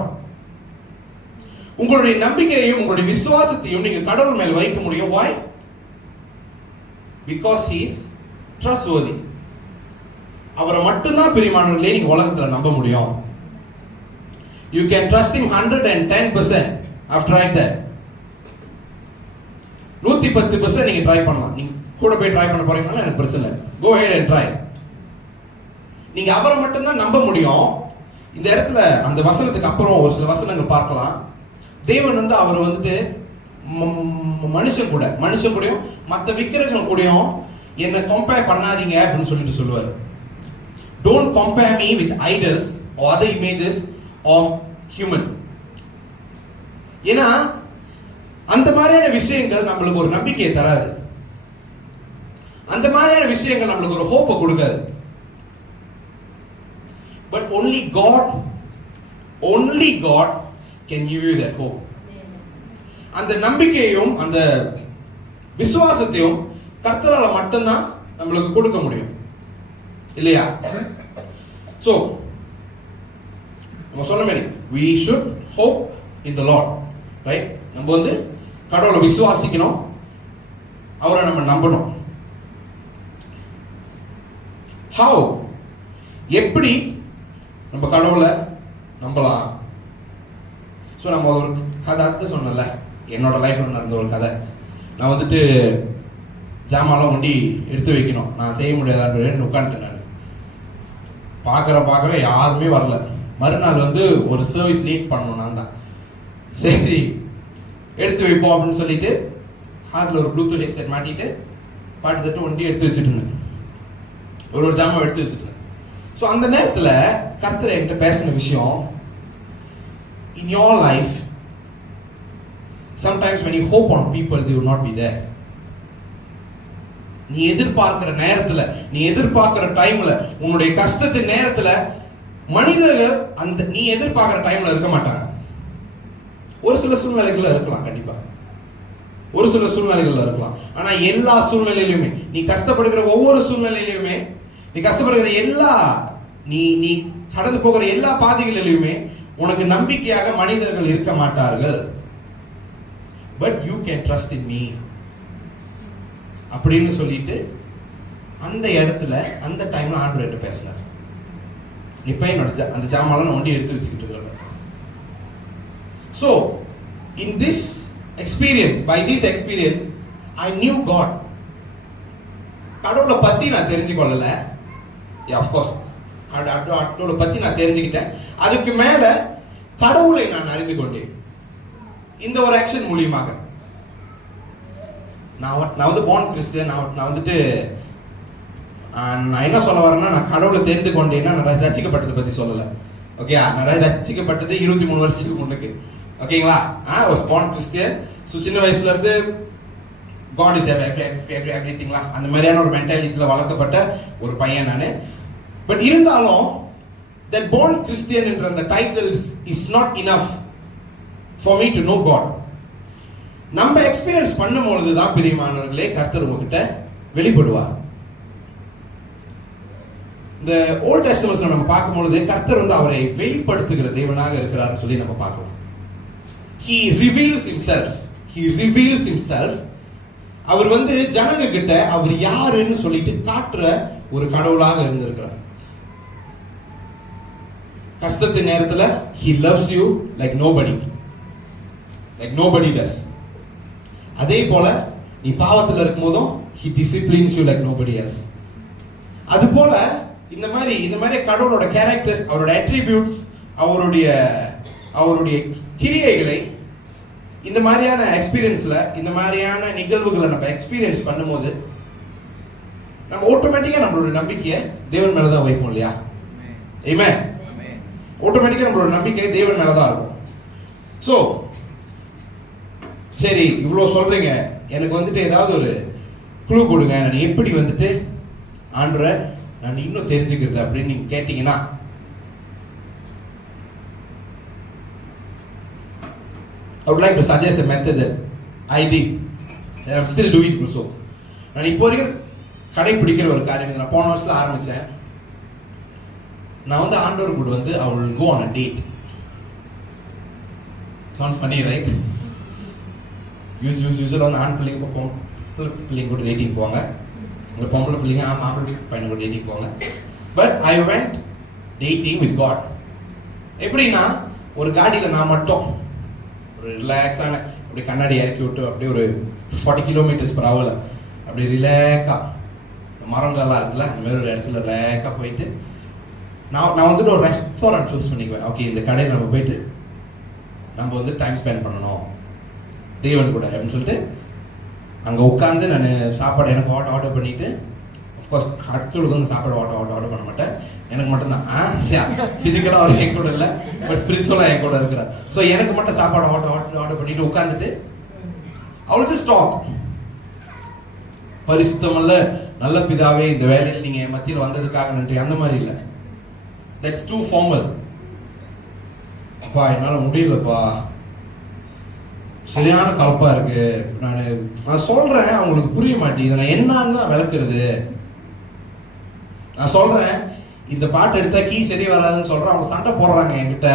உங்களுடைய நம்பிக்கையையும் உங்களுடைய விசுவாசத்தையும் நீங்க கடவுள் மேல் வைக்க முடியும். why? because he is trustworthy. அவரை மட்டும்தான் பிரியமானவர்களே நீங்க உலகத்துல நம்ப முடியும். you can trust him 110%. I've tried that. 110% நீங்க ட்ரை பண்ணலாம். நீங்க கூட போய் ட்ரை பண்ண போறீங்கன்னா எனக்கு பிரச்சனை இல்லை. go ahead and try. நீங்க அவரை மட்டும்தான் நம்ப முடியும். இந்த இடத்துல அந்த வசனத்துக்கு அப்புறம் ஒரு சில வசனங்கள் பார்க்கலாம். தேவன் வந்து அவர் வந்துட்டு மனுஷன் கூடயும் மற்ற விக்கிரகங்கள் கூடயும் என்ன கம்பேர் பண்ணாதீங்க அப்படின்னு சொல்லிட்டு சொல்லுவார். Don't compare me with idols or other images or human. ஏன்னா அந்த மாதிரியான விஷயங்கள் நம்மளுக்கு ஒரு நம்பிக்கையை தராது. அந்த மாதிரியான விஷயங்கள் நம்மளுக்கு ஒரு ஹோப்பை கொடுக்காது. But only God can give you that hope. அந்த நம்பிக்கையும் அந்த விசுவாசத்தையும் கர்த்தரால மட்டும்தான் நம்மளுக்கு கொடுக்க முடியும், இல்லையா? சோ நம்ம சொன்ன மாதிரி we should hope in the Lord, right? நம்ம வந்து கடவுளை விசுவாசிக்கணும், அவரை நம்ம நம்பணும். how, எப்படி நம்ம கடவுளை நம்பலாம்? ஸோ நம்ம ஒரு கதை அர்த்தம் சொன்னல, என்னோட லைஃப்ல நடந்த ஒரு கதை. நான் வந்துட்டு ஜாமான்லாம் கொண்டு எடுத்து வைக்கணும், நான் செய்ய முடியாதான்னு உட்காந்துட்டேன். நான் பார்க்குறேன் யாருமே வரல. மறுநாள் வந்து ஒரு சர்வீஸ் லேட் பண்ணணும், நான் தான். சரி எடுத்து வைப்போம் அப்படின்னு சொல்லிட்டு காதில் ஒரு ப்ளூடூத் ஹெட்செட் மாட்டிட்டு பாட்டு தட்டு வண்டி எடுத்து வச்சுட்டு இருந்தேன். ஒரு ஜாமான் எடுத்து வச்சுட்டு இருந்தேன். ஸோ அந்த நேரத்தில் கர்த்தர் என்கிட்ட பேசின விஷயம், in your life sometimes when you hope on people they will not be there. நீ எதிர்பார்க்கிற நேரத்துல, நீ எதிர்பார்க்கிற டைம்ல, உன்னுடைய கஷ்டத்தின் நேரத்துல மனிதர்கள் அந்த நீ எதிர்பார்க்கிற டைம்ல இருக்க மாட்டாங்க. ஒரு சில சூழ்நிலைகள்ல இருக்கலாம், கண்டிப்பா ஒரு சில சூழ்நிலைகள்ல இருக்கலாம். ஆனா எல்லா சூழ்நிலையிலுமே, நீ கஷ்டப்படுகிற ஒவ்வொரு சூழ்நிலையிலுமே, நீ கஷ்டப்படுகிற எல்லா நீ கடந்து போகிற எல்லா பாதைகளிலுமே உனக்கு நம்பிக்கையாக மனிதர்கள் இருக்க மாட்டார்கள். But you can trust in me அப்படின்னு சொல்லிட்டு அந்த இடத்துல அந்த டைம்ல ஆண்டவர் பேசினார். இப்ப என்னோட அந்த ஜாமான் ஒண்டி எடுத்து வச்சுக்கிட்டு இருக்கேன். So in this experience, by this experience I knew God. கடவுளை பத்தி நான் தெரிஞ்சுக்கொள்ளல, of course கடவுளை பத்தி நான் தெரிஞ்சுக்கிட்டேன். அதுக்கு மேல கடவுளை நான் அறிந்து கொண்டேன் இந்த ஒரு ஆக்ஷன் மூலியமாக. நான் வந்து born Christian. நான் வந்துட்டு நான் என்ன சொல்ல வரேன்னா, நான் கடவுளை தெரிந்து கொண்டேன்னா நான் ரசிக்கப்பட்டதை பத்தி சொல்லல. ஓகே, நான் ரசிக்கப்பட்டது 23 வருஷத்துக்கு முன்னுக்கு. ஓகேங்களா? I was born Christian. So சின்ன வயசுல இருந்து God is everythingங்களா, அந்த மாதிரியான ஒரு மென்டாலிட்டியில வளர்க்கப்பட்ட ஒரு பையன் நான். பட் இருந்தாலும் that born Christian என்ற அந்த title is not enough for me to know God. நம்ம எக்ஸ்பீரியன்ஸ் பண்ணும்பொழுது தான் பிரியமானவர்களே கர்த்தர் உங்ககிட்ட வெளிப்படுவார். இந்த ஓல்ட் டெஸ்டமெண்ட்ஸ்ல நம்ம பார்க்கும்பொழுது கர்த்தர் வந்து அவரை வெளிப்படுத்துகிற தேவனாக இருக்கிறார்னு சொல்லி நம்ம பார்க்கலாம். He reveals himself. அவர் வந்து ஜனங்க கிட்ட அவர் யாருன்னு சொல்லிட்டு காட்டுற ஒரு கடவுளாக இருந்திருக்கிறார். கஷ்டத்தின் நேரத்துல he loves you like nobody does. அதே போல நீ பாவத்துல இருக்கும் போதும் he disciplines you like nobody else. அது போல இந்த மாதிரி கடவுளோட கேரக்டர்ஸ், அவரோட அட்ரிபியூட்ஸ், அவருடைய கிரியைகளை இந்த மாதிரியான எக்ஸ்பீரியன்ஸ்ல, இந்த மாதிரியான நிகழ்வுகளை நம்ம எக்ஸ்பீரியன்ஸ் பண்ணும்போது நம்ம ஆட்டோமேட்டிக்கா நம்மளோட நம்பிக்கையை தேவன் மேலதான் வைப்போம், இல்லையா? ஆமென். ஆட்டோமேட்டிக்கா நம்மளோட நம்பிக்கை தேவன் மேலதான் இருக்கும். சோ சரி, இவ்வளவு சொல்றீங்க, எனக்கு வந்துட்டு ஏதாவது ஒரு க்ளூ கொடுங்க, நான் எப்படி வந்துட்டு ஆண்டவரை நான் இன்னும் தெரிஞ்சுக்கிறது அப்படின்னு நீங்க கேட்டீங்கன்னா, I would like to suggest a method that I did and I'm still doing also. நான் இப்போ வரைக்கும் கடைபிடிக்கிற ஒரு காரியம், நான் போன வருஷத்துல ஆரம்பிச்சேன். நான் வந்து ஆண்டவர் கூட வந்து I will go on a date. Sounds funny, right? யூஸ்வலாக வந்து ஆண் பிள்ளைங்க பிள்ளைங்க கூட டேட்டிங் போவாங்க, உங்கள் பொம்பளை பிள்ளைங்க மாப்பிள்ளை பையனை கூட டேட்டிங் போவாங்க. But I went dating with God. எப்படின்னா, ஒரு காடியில் நான் மட்டும் ஒரு ரிலாக்ஸான அப்படி கண்ணாடி இறக்கி விட்டு அப்படியே ஒரு 40 km/h அப்படி ரிலாக்ஸாக மரங்கள்லாம் இருக்குல்ல, அந்த மாதிரி ஒரு இடத்துல ரிலாக்ஸாக போயிட்டு நான் வந்துட்டு ஒரு ரெஸ்டாரண்ட் சூஸ் பண்ணிக்குவேன். ஓகே, இந்த கடையில் நம்ம போயிட்டு நம்ம வந்து டைம் ஸ்பெண்ட் பண்ணணும் தேவன் கூட அப்படின்னு சொல்லிட்டு அங்கே உட்காந்து நான் சாப்பாடு எனக்கு ஆர்டர் பண்ணிட்டு கோர்ஸ் கட்டுக்கு வந்து சாப்பாடு ஆர்டர் பண்ண மாட்டேன். எனக்கு மட்டும் தான் பிசிக்கலா அவர் என் கூட இல்லை, பட் ஸ்பிரிச்சுவலா என் கூட இருக்கிறார். ஸோ எனக்கு மட்டும் சாப்பாடு ஆர்டர் பண்ணிட்டு உட்காந்துட்டு அவள் ஜஸ்ட் டாக். பரிசுத்தமல்ல நல்ல பிதாவே, இந்த வேலையில் நீங்க என் மத்தியில் வந்ததுக்காக நன்றி, அந்த மாதிரி இல்லை. That's too formal. அப்பா என்னால முடியலப்பா, சரியான கலப்பா இருக்கு, நான் சொல்றேன் அவங்களுக்கு புரிய மாட்டேங்குது, நான் என்னன்னு தான் விளக்குறது. நான் சொல்றேன் இந்த பாட்டு எடுத்தா கீ சரி வராதுன்னு சொல்றேன், அவங்க சண்டை போடுறாங்க என்கிட்ட,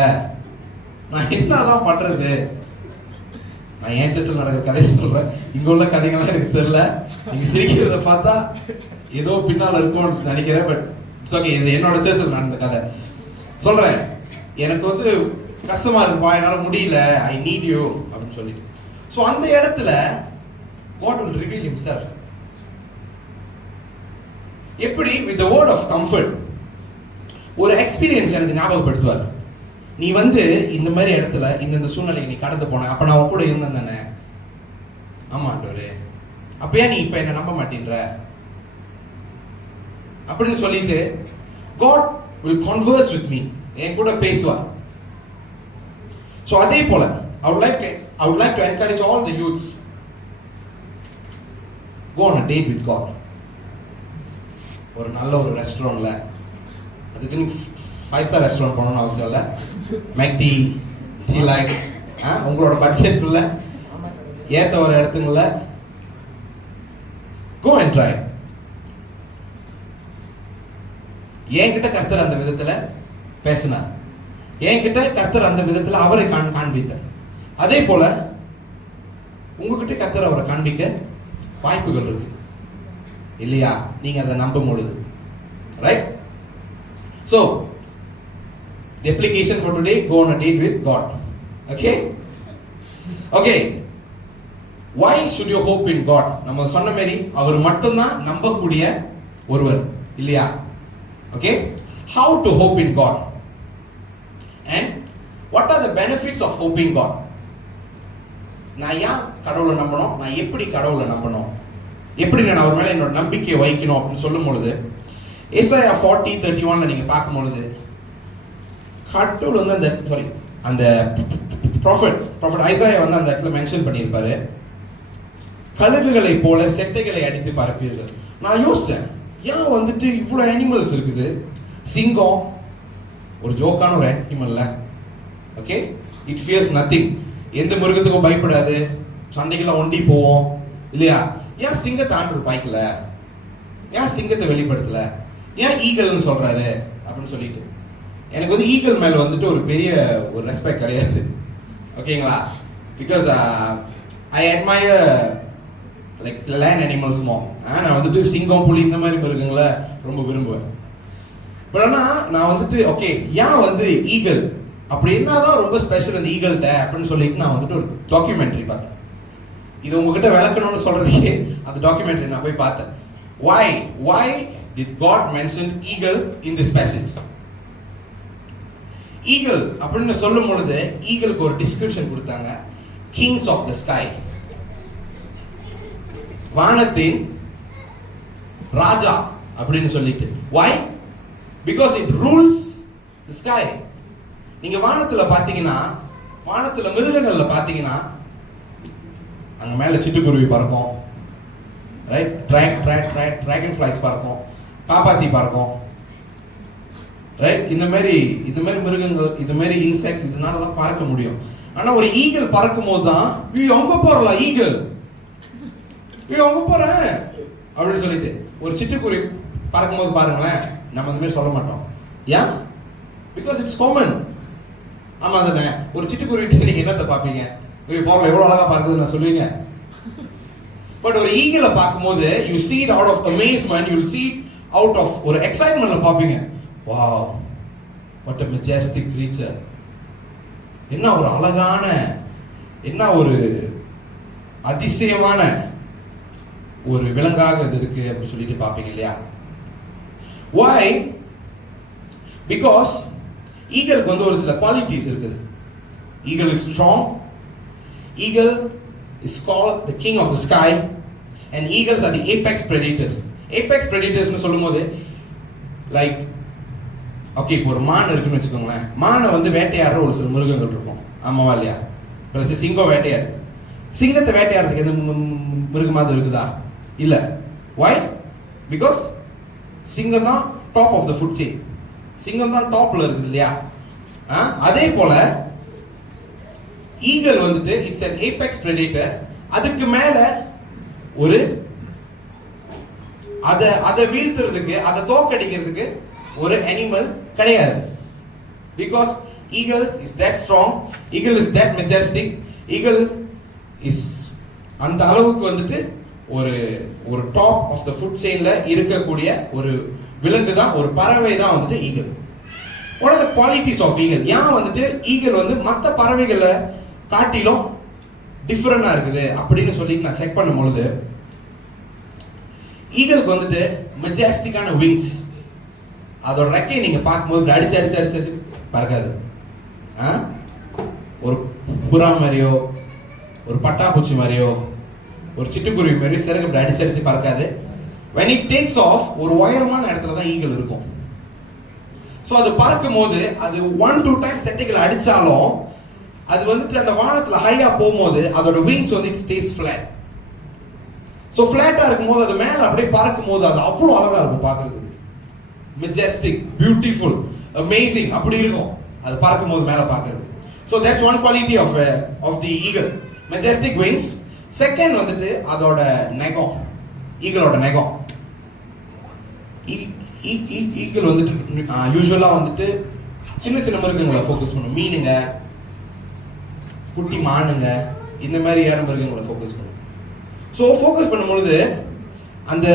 நான் என்னதான் பண்றது? நான் ஏன் சேசல் நடக்கிற கதையை சொல்றேன், இங்க உள்ள கதைகள்லாம் எனக்கு தெரியல. நீங்க சிரிக்கிறத பார்த்தா ஏதோ பின்னால இருக்கும்னு நினைக்கிறேன், பட் இட்ஸ் ஓகே. இது என்னோட சேசல் நடந்த கதை சொல்றேன். எனக்கு வந்து கஷ்டமா இருக்குப்பா, என்னால முடியல, ஐ நீட் யூ அப்படின்னு சொல்லிட்டு. ஸோ அந்த இடத்துல God will reveal himself. எப்படி? with the word of comfort. ஒரு எக்ஸ்பீரியன்ஸ் எனக்கு ஞாபகப்படுத்துவார். நீ வந்து இந்த மாதிரி இடத்துல இந்த சூழ்நிலைக்கு நீ கடந்து போன, அப்ப நான் உன் கூட இருந்தேன் தானே. ஆமா ஆண்டவரே, அப்பயா நீ இப்ப என்ன நம்ப மாட்டேன்ற அப்படின்னு சொல்லிட்டு God will converse with me, என் கூட பேசுவார். So அதே போல I would like to encourage all the youths, go on a date with God. ஒரு நல்ல ஒரு ரெஸ்டாரண்ட்ல, அதுக்கு நீ 5-star ரெஸ்டாரண்ட் போகணும்னு அவசியம் இல்லை, மெக்டி லைக் உங்களோட பட்ஜெட்ல ஏத்த ஒரு இடத்துங்கள go and try. என்கிட்ட கர்த்தர் அந்த விதத்துல பேசினார், என்கிட்ட கர்த்தர் அந்த விதத்துல அவரை காண்பித்தார். அதே போல உங்ககிட்ட கர்த்தர் அவரை காண்பிக்க வாய்ப்புகள் இருக்கு இல்லையா, நீங்க அதை நம்பும் பொழுது. Right? So the application for today, go on a date with God. Okay, why should you hope in God? நம்ம சொன்ன மாதிரி அவர் மட்டும்தான் நம்பக்கூடிய ஒருவர் இல்லையா? Okay, how to hope in God and what are the benefits of hoping God? நான் ஏன் கடவுளை நம்பணும், நான் எப்படி கடவுளை நம்பணும், எப்படி நான் அவர் மேல என்னோட நம்பிக்கையை வைக்கணும் அப்படின்னு சொல்லும் பொழுது ஏசாயா 40:31 நீங்க பார்க்கும் பொழுது கடவுள் வந்து அந்த ப்ராஃபட் ஐசாயா வந்து அந்த இடத்துல மென்ஷன் பண்ணியிருப்பாரு, கழுகுகளை போல செட்டைகளை அடித்து பரப்பீர்கள். நான் யோசிச்சேன், ஏன் வந்துட்டு இவ்வளோ அனிமல்ஸ் இருக்குது, சிங்கம் ஒரு ஜோக்கான ஒரு அனிமல்ல, ஓகே, இட் ஃபியர்ஸ் நத்திங், எந்த மிருகத்துக்கும் பயப்படாது, சண்டைக்கெல்லாம் ஒண்டி போவோம் இல்லையா? ஏன் சிங்கத்தை ஆண்டவர் பாய்க்கல, ஏன் சிங்கத்தை வெளிப்படுத்தல, ஏன் ஈகல்னு சொல்றாரு அப்படின்னு சொல்லிட்டு எனக்கு வந்து ஈகல் மேல வந்துட்டு ஒரு பெரிய ஒரு ரெஸ்பெக்ட் கிடையாது, ஓகேங்களா? Because I admire like land animals more. நான் வந்துட்டு சிங்கம் புலி இந்த மாதிரி மிருகங்களை ரொம்ப விரும்புவேன். பட் ஆனால் நான் வந்துட்டு ஓகே, ஏன் வந்து ஈகல் அப்படி என்னதான் ரொம்ப ஸ்பெஷல் அந்த ஈகல்கிட்ட அப்படின்னு சொல்லிட்டு நான் வந்துட்டு ஒரு டாக்குமெண்ட்ரி பார்த்தேன். இது உங்ககிட்ட விளக்கணும்னு சொல்றதுக்கே அந்த டாக்குமெண்ட்ரி நான் போய் பார்த்தேன். Why did God mention eagle in this passage? Eagle அப்படின்னு சொல்லும் பொழுது ஈகிளுக்கு ஒரு டிஸ்கிரிப்ஷன் கொடுத்தாங்க, கிங்ஸ் ஆஃப் த ஸ்கை, வானத்தின் ராஜா அப்படின்னு சொல்லிட்டு. why? because it rules the sky. நீங்க வானத்துல பாத்தீங்கன்னா, வானத்துல மிருகங்கள்ல பாத்தீங்கன்னா அங்க மேல சிட்டுக்குருவி பறக்கும், ரைட், டிராகன் ஃப்ளைஸ் பறக்கும், பாப்பாத்தி பறக்கும், ரைட், இந்த மாதிரி மிருகங்கள், இது மாதிரி இன்செக்ட்ஸ் இதனால தான் பார்க்க முடியும். ஆனா ஒரு ஈகிள் பறக்கும் போது தான் அங்க போறலாம், ஈகிள் அங்க போறேன் அப்படின்னு சொல்லிட்டு. ஒரு சிட்டுக்குருவி பறக்கும் போது பாருங்களேன், நம்ம அந்த மாதிரி சொல்ல மாட்டோம். ஏன்? Because it's common. ஆமா தானே? ஒரு சிட்டுக்குருவி நீங்க என்னத்தை பார்ப்பீங்க, போறல எவ்வளவு அழகா பறக்குதுன்னு நான் சொல்லுவீங்க. பட் ஒரு ஈகிளை பார்க்கும்போது you see it out of amazement, you will see it out of ஒரு எக்ஸைட்மெண்ட்ல பார்ப்பீங்க. wow, what a majestic creature, என்ன ஒரு அழகான, என்ன ஒரு அதிசயமான ஒரு விலங்காக இது இருக்கு அப்படி சொல்லிட்டு பார்ப்பீங்க இல்லையா? why? because ஈகிளுக்கு வந்து ஒரு சில குவாலிட்டிஸ் இருக்குது. eagle is strong, eagle is called the king of the sky, and eagles are the apex predators. Apex பிரெடிட்டர்ஸ்னு சொல்லும்போது லைக் ஓகே இப்போ ஒரு மான் இருக்குன்னு வச்சுக்கோங்களேன். மானை வந்து வேட்டையாடுற ஒரு சில மிருகங்கள் இருக்கும், ஆமாவா இல்லையா? ப்ளஸ் சிங்கம் வேட்டையாடு. சிங்கத்தை வேட்டையாடுறதுக்கு எது மிருகமாக இருக்குதா? இல்லை. வை? பிகாஸ் சிங்கம் தான் top of the food chain. சிங்கம் தான் டாப்ல இருக்குது இல்லையா? அதே போல ஈகிள் வந்துட்டு இட்ஸ் an apex predator. அதுக்கு மேல ஒரு அதை வீழ்த்துறதுக்கு, அதை தோக்கடிக்கிறதுக்கு ஒரு அனிமல் கிடையாது. Because eagle is that strong, eagle is that Majestic, eagle is அந்த அளவுக்கு வந்துட்டு ஒரு ஒரு டாப் ஆஃப் த ஃபுட் செயின்ல இருக்கக்கூடிய ஒரு விலங்கு தான், ஒரு பறவை தான் வந்துட்டு eagle. What are the qualities of eagle? ஏன் வந்துட்டு ஈகிள் வந்து மற்ற பறவைகளை காட்டிலும் டிஃபரெண்டா இருக்குது அப்படின்னு சொல்லிட்டு நான் செக் பண்ணும் பொழுது, ஈகிளுக்கு வந்துட்டு மெஜஸ்டிக்கான விங்ஸ். அதோட ரெக்கையை நீங்க பார்க்கும்போது அடிச்சு அடிச்சு அடிச்சு அடிச்சு பறக்காது. ஒரு புறா மாதிரியோ, ஒரு பட்டாம்பூச்சி மாதிரியோ, ஒரு சிட்டுக்குருவி மாதிரியோ சிறகு அடிச்சு அடிச்சு பறக்காது. when it takes off, ஒரு உயரமான இடத்துல தான் ஈகிள் இருக்கும். ஸோ அது பறக்கும் போது அது 1-2 டைம்ஸ் செட்டைகள் அடிச்சாலும் அது வந்துட்டு அந்த வானத்துல ஹையா போகும்போது அதோட விங்ஸ் வந்து இட் ஸ்டேஸ் ஃபிளாட். ஸோ ஃபிளாட்டா இருக்கும்போது அது மேல அப்படியே பறக்கும் போது அது அவ்வளோ அழகா இருக்கும் பார்க்கிறதுக்கு. மெஜஸ்டிக், பியூட்டிஃபுல், அமேசிங் அப்படி இருக்கும் அது பறக்கும் போது மேல பார்க்கிறது. So that's one quality of the eagle, majestic wings. Second வந்துட்டு அதோட நெகம், ஈகிளோட நெகம். ஈகிள் வந்துட்டு யூஸ்வலா வந்துட்டு சின்ன சின்ன மிருகங்களை ஃபோக்கஸ் பண்ணும். மீனுங்க, குட்டி மானுங்க, இந்த மாதிரி ஏற மிருகங்களை ஃபோக்கஸ் பண்ணும். ஸோ ஃபோக்கஸ் பண்ணும்பொழுது அந்த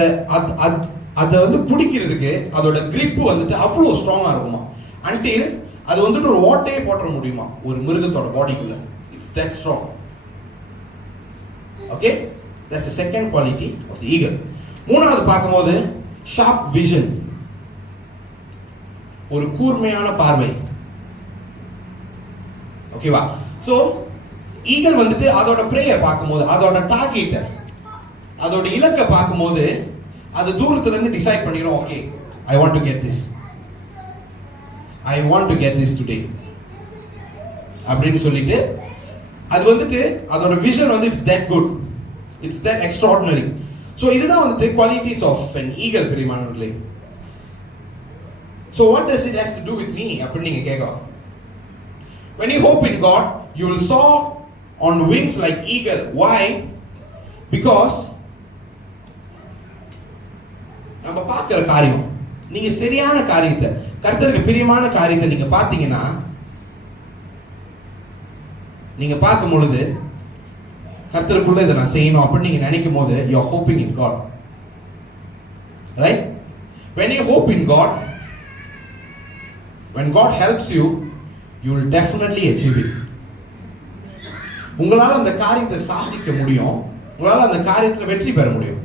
அதை வந்து பிடிக்கிறதுக்கு அதோட கிரிப்பு வந்துட்டு அவ்வளோ ஸ்ட்ராங்கா இருக்குமா, அன்டில் அது வந்துட்டு ஒரு ஓட்டையே போட்டுற முடியுமா ஒரு மிருகத்தோட பாடிக்குள்ள. It's that strong. Okay, that's the second quality of the eagle. மூணாவது பார்க்கும்போது ஷார்ப் விஷன், ஒரு கூர்மையான பார்வை. ஓகேவா? சோ ஈகிள் வந்துட்டு அதோட பிரேயை பார்க்கும்போது, அதோட டார்கெட்டை, அதோட இலக்கை பார்க்கும்போது அது தூரத்துல இருந்து டிசைட் பண்ணிடும். Okay, I want to get this, I want to get this today அப்படின்னு சொல்லிட்டு அது வந்துட்டு அதோட விஷன் வந்து it's that good, it's that extraordinary. So இதுதான் வந்துட்டு குவாலிட்டிஸ் ஆஃப் an eagle பிரியமானவர்களே. So what does it has to do with me அப்படின்னு நீங்க கேட்கலாம். When you hope in God, you will soar on wings like eagle. Why? Because நம்ம பார்க்கிற காரியம், நீங்க சரியான காரியத்தை, கர்த்தருக்கு பிரியமான காரியத்தை நீங்க பார்த்தீங்கன்னா, நீங்க பார்க்கும் பொழுது கர்த்தருக்குள்ள இதை நான் செய்யணும் அப்படின்னு நீங்க நினைக்கும் போது you are hoping in God. Right? When you hope in God, when God helps you, you will definitely achieve it. உங்களால அந்த காரியத்தை சாதிக்க முடியும், உங்களால அந்த காரியத்துல வெற்றி பெற முடியும்.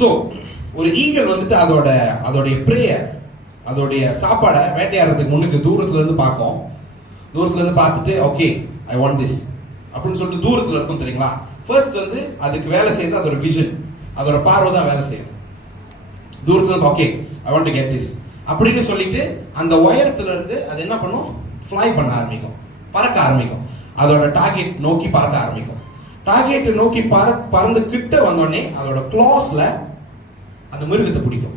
சோ ஒரு ஈகிள் வந்துட்டு அதோடைய பிரேயர், அதோடைய சாப்பாடை வேட்டையாடுறதுக்கு முன்னுக்கு தூரத்துல இருந்து பார்க்கும். தூரத்துல இருந்து பார்த்துட்டு ஓகே ஐ வாண்ட் திஸ் அப்படின்னு சொல்லிட்டு தூரத்துல இருக்கும் தெரியுங்களா. ஃபர்ஸ்ட் வந்து அதுக்கு வேலை செய்யறது அதோட விஷன், அதோட பார்வை தான் வேலை செய்யும். தூரத்துல இருந்து okay I want to get this அப்படின்னு சொல்லிட்டு அந்த உயரத்துல இருந்து அது என்ன பண்ணும், ஃப்ளை பண்ண ஆரம்பிக்கும், பறக்க ஆரம்பிக்கும். அதோட டார்கெட் நோக்கி பறக்க ஆரம்பிக்கும். டார்கெட் நோக்கி பறந்து கிட்ட வந்தோடனே அதோட க்ளாஸ்ல அந்த மிருகத்தை பிடிக்கும்,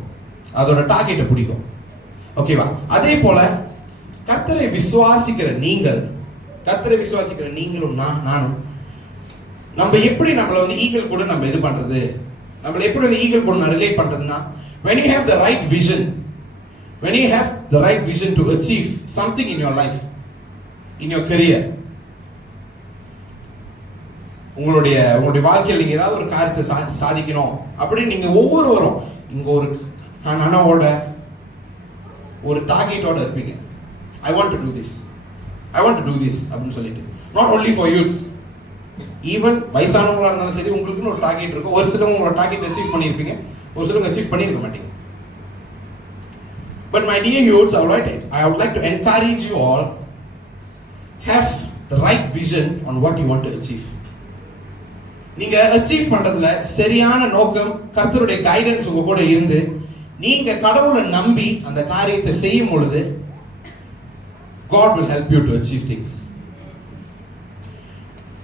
அதோட டார்கெட்டை பிடிக்கும். ஓகேவா? அதே போல கர்த்தரை விசுவாசிக்கிற நீங்களும் நானும் நம்ம எப்படி நம்மள வந்து ஈகிள் கூட நம்ம இது பண்றது, நம்மள எப்படி வந்து ஈகிள் கூட நான் ரிலேட் பண்றதுன்னா, when you have the right vision, when you have the right vision to achieve something in your life, in your career, உங்களுடைய வாழ்க்கையில் நீங்க ஏதாவது ஒரு காரியத்தை சாதிக்கணும் அப்படின்னு நீங்க ஒவ்வொருவரும் இங்க ஒரு கனவோட ஒரு டார்கெட்டோட இருப்பீங்க. I want to do this, I want to do this அப்படின்னு சொல்லிட்டு. not only for youths, even வயசானவங்களா இருந்தாலும் சரி, உங்களுக்குன்னு ஒரு டார்கெட் இருக்கும். ஒரு சிலவங்க உங்களோட டார்கெட் அச்சீவ் பண்ணியிருப்பீங்க, ஒரு சிலவங்க அச்சீவ் பண்ணியிருக்க மாட்டீங்க. But my dear youths, I would like to encourage you all, have the right vision on what you want to achieve. நீங்க அச்சீவ் பண்றதுல சரியான நோக்கம், கர்த்தருடைய கைடன்ஸ் உங்க கூட இருந்து நீங்க கடவுளை நம்பி அந்த காரியத்தை செய்யும் பொழுது God will help you to achieve things.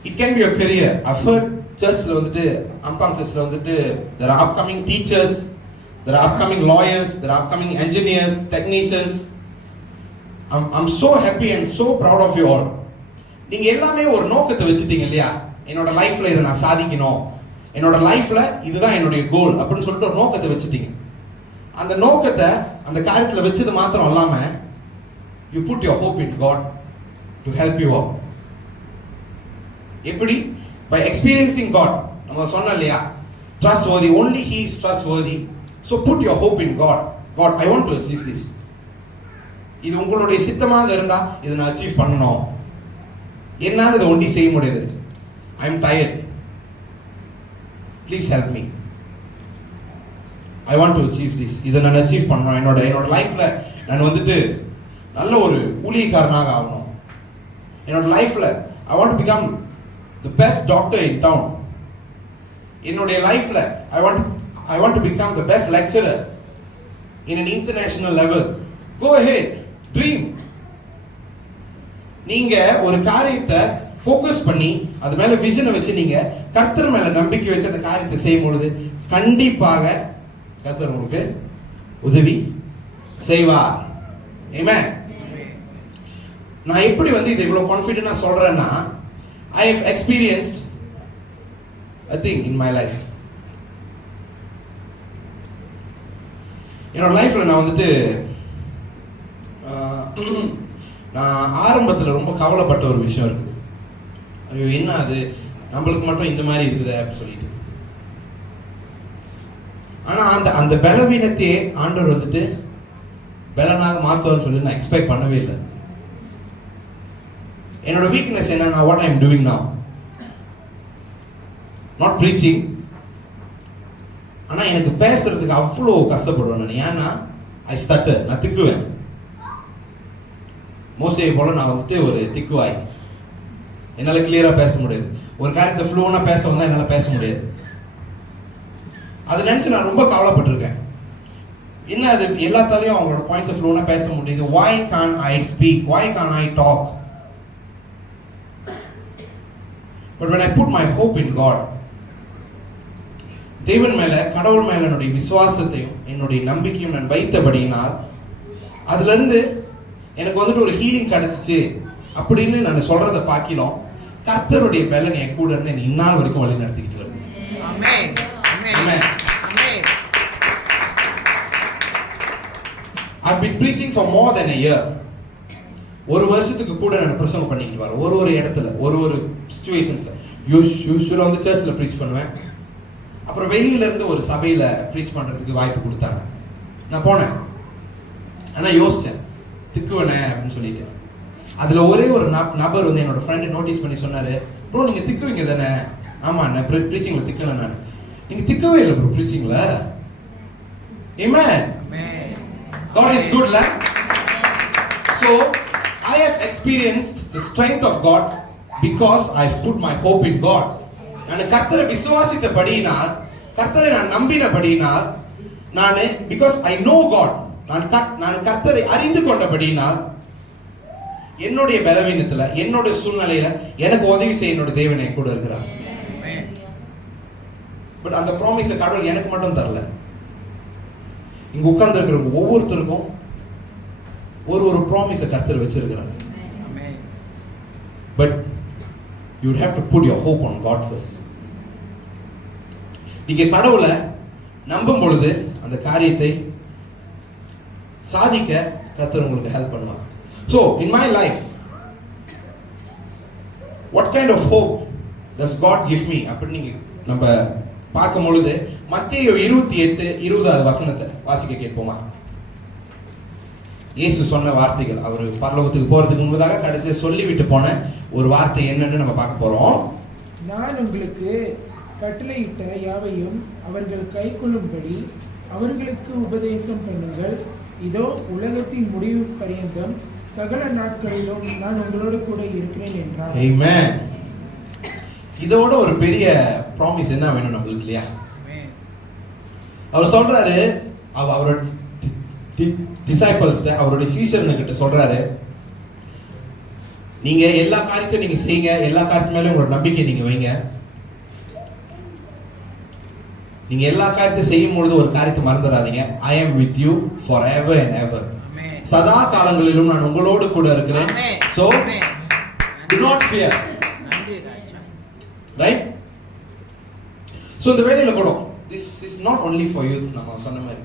It can be your career. I've heard churchல வந்துட்டு அம்பாங் சர்ச்ல வந்துட்டு there are upcoming teachers, there are upcoming lawyers, there are upcoming engineers, technicians. I'm so happy and so proud of you all. நீங்க எல்லாமே ஒரு நோக்கத்தை வச்சுட்டீங்க இல்லையா? என்னோட லைஃப்ல இதை நான் சாதிக்கணும், என்னோட லைஃப்ல இதுதான் என்னுடைய கோல் அப்படின்னு சொல்லிட்டு ஒரு நோக்கத்தை வச்சுட்டீங்க. அந்த நோக்கத்தை அந்த காரியத்துல வச்சது மாத்திரம் இல்லாம you put your hope in God to help you out. எப்படி? By experiencing God. நம்ம சொன்னோம் இல்லையா, trustworthy, only he is trustworthy. So put your hope in God. God, I want to achieve this. இது உங்களுடைய சித்தமாக இருந்தா இதை நான் அச்சீவ் பண்ணணும். என்னால இதை ஒண்டி செய்ய முடியாது. I am tired. Please help me. I want to achieve this. இதை நான் அச்சீவ் பண்ணணும். என்னோட லைஃப்ல நான் வந்துட்டு நல்ல ஒரு ஊழியக்காரனாக ஆகணும். என்னோட லைஃப்ல I want to become the best doctor in town. என்னோட லைஃப்ல I want to become the best lecturer in an international level. Go ahead, dream. நீங்க ஒரு காரியத்தை ஃபோக்கஸ் பண்ணி அது மேல விஷனை வச்சு நீங்க கர்த்தர் மேல நம்பிக்கை வச்சு அந்த காரியத்தை செய்யும் பொழுது கண்டிப்பாக கர்த்தர் உங்களுக்கு உதவி செய்வார். ஆமென். நான் எப்படி வந்து இதை இவ்வளவு கான்ஃபிடென்ட்டா சொல்றேன்னா, I have experienced a thing in my life. என்னோட லைஃப்ல நான் வந்துட்டு நான் ஆரம்பத்தில் ரொம்ப கவலைப்பட்ட ஒரு விஷயம் இருக்குது. ஐயோ என்ன அது நம்மளுக்கு மட்டும் இந்த மாதிரி இருக்குது அப்படின்னு சொல்லிட்டு. ஆனா அந்த பலவீனத்தையே ஆண்டவர் வந்துட்டு பலனாக மாற்றுவார்னு சொல்லி நான் எக்ஸ்பெக்ட் பண்ணவே இல்லை. என்னோட வீக்னஸ் என்னன்னா, what I am doing now, not preaching. ஆனா எனக்கு பேசுறதுக்கு அவ்வளோ கஷ்டப்படுவேன் நான். ஏன்னா ஐ ஸ்டட்டர், நான் திக்குவேன். மோசையை போல நான் வந்துட்டு ஒரு திக்குவாய். என்னால கிளியரா பேச முடியாது. ஒரு காரியத்தை ஃப்ளூவா பேச வந்தா என்னால பேச முடியாது. அதை நினைச்சு நான் ரொம்ப கவலைப்பட்டிருக்கேன். என்ன அது எல்லாத்தாலையும் அவங்களோட பாயிண்ட்ஸ் ஃப்ளூவா பேச முடியுது. why can't I speak, why can't I talk? But when I put my hope in God, தேவன் மேல, கடவுள் மேல என்னுடைய விசுவாசத்தையும் என்னுடைய நம்பிக்கையும் நான் வைத்தபடியினால் அதுல இருந்து எனக்கு வந்துட்டு ஒரு ஹீலிங் கிடைச்சிச்சு அப்படின்னு நான் சொல்றதை பார்க்கலாம். கர்த்தருடைய பலன் என் கூட இருந்து இந்நாள் வரைக்கும் வழி நடத்திக்கிட்டு வருது. ஆமென். ஆமென். ஆமென். I've been preaching for more than a year. ஒரு வருஷத்துக்கு கூட நான் பிரசங்கம் பண்ணிக்கிட்டு வரேன். ஒரு இடத்துல ஒரு சிச்சுவேஷன்ஸ்ல யூசுவலா வந்து சர்ச்ல ப்ரீச் பண்ணுவேன். அப்புறம் வெளியில இருந்து ஒரு சபையில ப்ரீச் பண்றதுக்கு வாய்ப்பு கொடுத்தாங்க. நான் போனேன். ஆனா யோசிச்சேன், திக்குவனே அப்படின்னு சொல்லிட்டு. அதுல ஒரே ஒரு நபர் வந்து என்னோட ஃப்ரெண்ட் நோட்டீஸ் பண்ணி சொன்னாரு, ப்ரோ நீங்க திக்குவீங்க தானே? ஆமா, நான் ப்ரீச்சிங்ல திக்கல. நான் நீங்க திக்கவே இல்லை ப்ரோ ப்ரீச்சிங்ல. Amen. God is good, la. So I have experienced the strength of God because I've put my hope in God. நான் கர்த்தரை விசுவாசித்தபடியினால், கர்த்தரை நான் நம்பினபடியினால், நான் because I know God, நான் கர்த்தரை அறிந்து கொண்டபடியினால் என்னுடைய பலவீனத்துல, என்னோட சூழ்நிலையில எனக்கு உதவி செய்ய என்னோட தேவன் என் கூட இருக்கிறார். பட் அந்த ப்ராமிஸை கடவுள் எனக்கு மட்டும் தரல, இங்க உட்கார்ந்து இருக்கிறவங்க ஒவ்வொருத்தருக்கும் ஒரு ப்ராமிஸை கர்த்தர் வச்சிருக்கிறார். But you would have to put your hope on God first. நீங்க கடவுளை நம்பும் பொழுது அந்த காரியத்தை சாதிக்க கர்த்தர் உங்களுக்கு ஹெல்ப் பண்ணுவார். So in my life, what kind of hope does God give me? அப்படி நீங்க நம்ம பார்க்கும் பொழுது மத்தேயு 28:20 வசனத்தை வாசிக்க கேட்போமா? இயேசு சொன்ன வார்த்தைகள், அவர் பரலோகத்துக்கு போறதுக்கு முன்பதாக கடைசியா சொல்லிவிட்டு போன ஒரு வார்த்தை என்னன்னு நம்ம பார்க்க போறோம். நான் உங்களுக்கு கட்டளையிட்ட யாவையும் அவர்கள் கைக்கொள்ளும்படி அவர்களுக்கு உபதேசம் பண்ணுங்கள். இதோ உலகத்தின் முடிவு பரியந்தம் சகல நாட்களிலும் நான் உங்களோடு கூட இருக்கிறேன் என்றார். ஆமென். இதோட ஒரு பெரிய ப்ராமிஸ் என்ன வேணும் நம்மளுக்கு இல்லையா? ஆமென். அவர் சொல்றாரு, அவரோட டிசைபிள்ஸ்ட, அவருடைய சீஷர்கிட்ட சொல்றாரு, நீங்க எல்லா காரியத்தையும் நீங்க செய்யுங்க, எல்லா காரியத்து மேலயும் உங்களோட நம்பிக்கை நீங்க வைங்க. நீங்க எல்லா காரியத்தையும் செய்யும் பொழுது ஒரு காரியத்தை மறந்துடாதீங்க. I am with you forever and ever. ஆமென். சதா காலங்களிலும் நான் உங்களோடு கூட இருக்கிறேன். ஆமென். So amen. do not fear. நன்றி ராஜா. Right? So இந்த வேலையில கூட this is not only for youths, நம்ம சொன்ன மாதிரி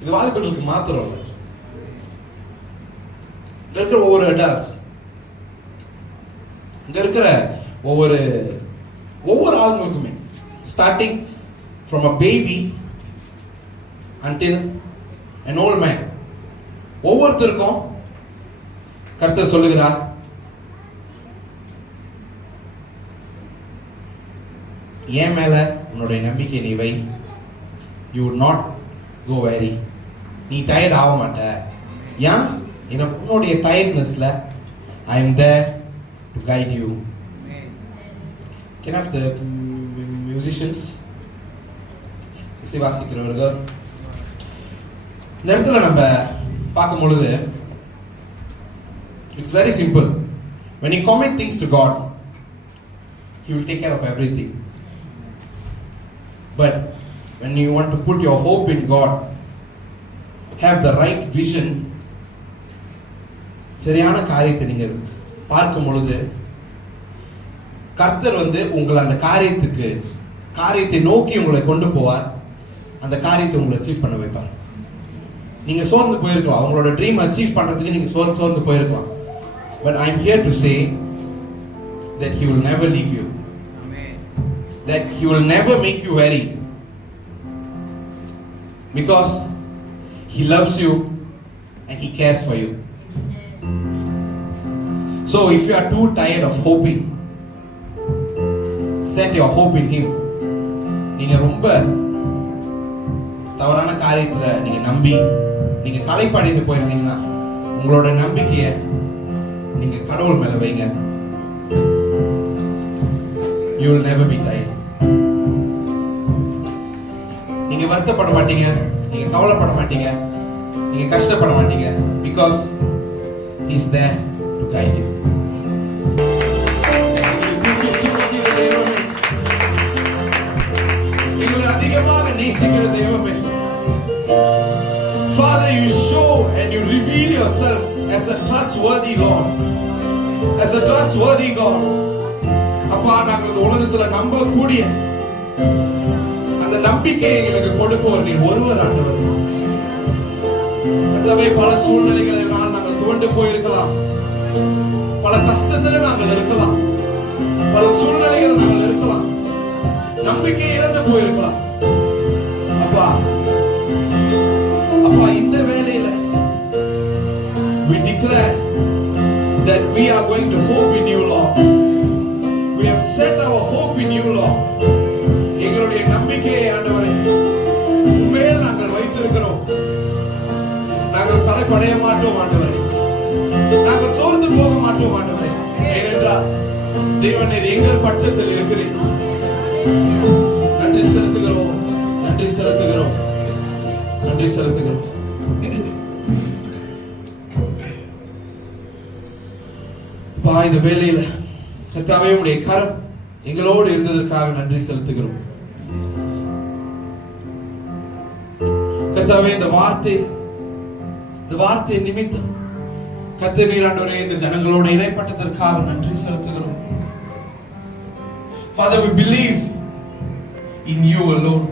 இது வாலிபர்களுக்கு மாத்திரம் இல்லை. இங்க இருக்கிற ஒவ்வொரு adults, இங்க இருக்கிற ஒவ்வொரு ஆளுங்களுக்குமே, starting from a baby until an old man, ஒவ்வொருத்தருக்கும் கர்த்தர் சொல்லுகிறார், என் மேல உன்னுடைய நம்பிக்கை நீ வை. You would not go weary. நீ டயர்ட் ஆக மாட்ட. ஏன்? உன்னுடைய டயர்ட்னஸ்ல I am there to guide you. Amen. Can I have the musicians? இசைவாசிக்கிறவர்கள். இந்த இடத்துல நம்ம பார்க்கும் பொழுது it's very simple. When you commit things to God, He will take care of everything. But when you want to put your hope in God, have the right vision, சரியான காரியத்தை நீங்கள் பார்க்கும் பொழுது கர்த்தர் உங்களை அந்த காரியத்தை நோக்கி உங்களை கொண்டு போவார். அந்த காரியத்தை உங்களை அச்சீவ் பண்ண வைப்பார். நீங்க சோர்ந்து போயிருக்கலாம், உங்களோட ட்ரீம் அச்சீவ் பண்றதுக்கு நீங்க சோர்ந்து போயிருக்கலாம். But I am here to say that He will never leave you. Amen. That He will never make you weary. Because He loves you and He cares for you. So if you are too tired of hoping, set your hope in Him. நீங்க ரொம்ப தவறான காரியத்துல நீங்க நம்பி நீங்க களைப்படைந்து போயிருந்தீங்கன்னா உங்களோட நம்பிக்கையை நீங்க கடவுள் மேல வைங்க. You will never be tired. நீங்க வருத்தப்பட மாட்டீங்க, நீங்க கவலைப்பட மாட்டீங்க, நீங்க கஷ்டப்பட மாட்டீங்க. Because He is there to guide you. எங்களை அதிகமாக நேசிக்கிற தெய்வமே, Father, you show and you reveal yourself as a trustworthy Lord, as a trustworthy God. அப்பா, நாங்கள் இந்த உலகத்துல நம்பக்கூடிய அந்த நம்பிக்கையை எங்களுக்கு கொடுப்பவர் நீர் ஒருவர் ஆண்டவர். கர்த்தாவே, பல சூழ்நிலைகளினால் நாங்கள் துவண்டு போயிருக்கலாம், பல கஷ்டத்துல நாங்கள் இருக்கலாம், பல சூழ்நிலைகள் நாங்கள் இருக்கலாம், நம்பிக்கை இழந்து போயிருக்கலாம். அப்பா, இந்த வேளையில we declare that we are going to hope in you, Lord. We have set our hope in you, Lord. எங்களுடைய நம்பிக்கையை ஆண்டவரே உண்மையில் நாங்கள் வைத்திருக்கிறோம். நாங்கள் களைப்படைய மாட்டோம் ஆண்டவரே, நாங்கள் சோர்ந்து போக மாட்டோம் ஆண்டவரே. ஏனென்றால் தேவன் நீர் எங்கள் பட்சத்தில் இருக்கிறேன். நன்றி செலுத்துகிறோம், நன்றி செலுத்துகிறோம், நன்றி செலுத்துகிறோம். இந்த வேளையில கர்த்தாவே, உம்முடைய கரம் எங்களோடு இருந்ததற்காக நன்றி செலுத்துகிறோம். கர்த்தாவே, இந்த வார்த்தை நிமித்தம் கர்த்தர் நீர் ஆண்டவரே இந்த ஜனங்களோடு இடைப்பட்டதற்காக நன்றி செலுத்துகிறோம். Father, we believe in you alone.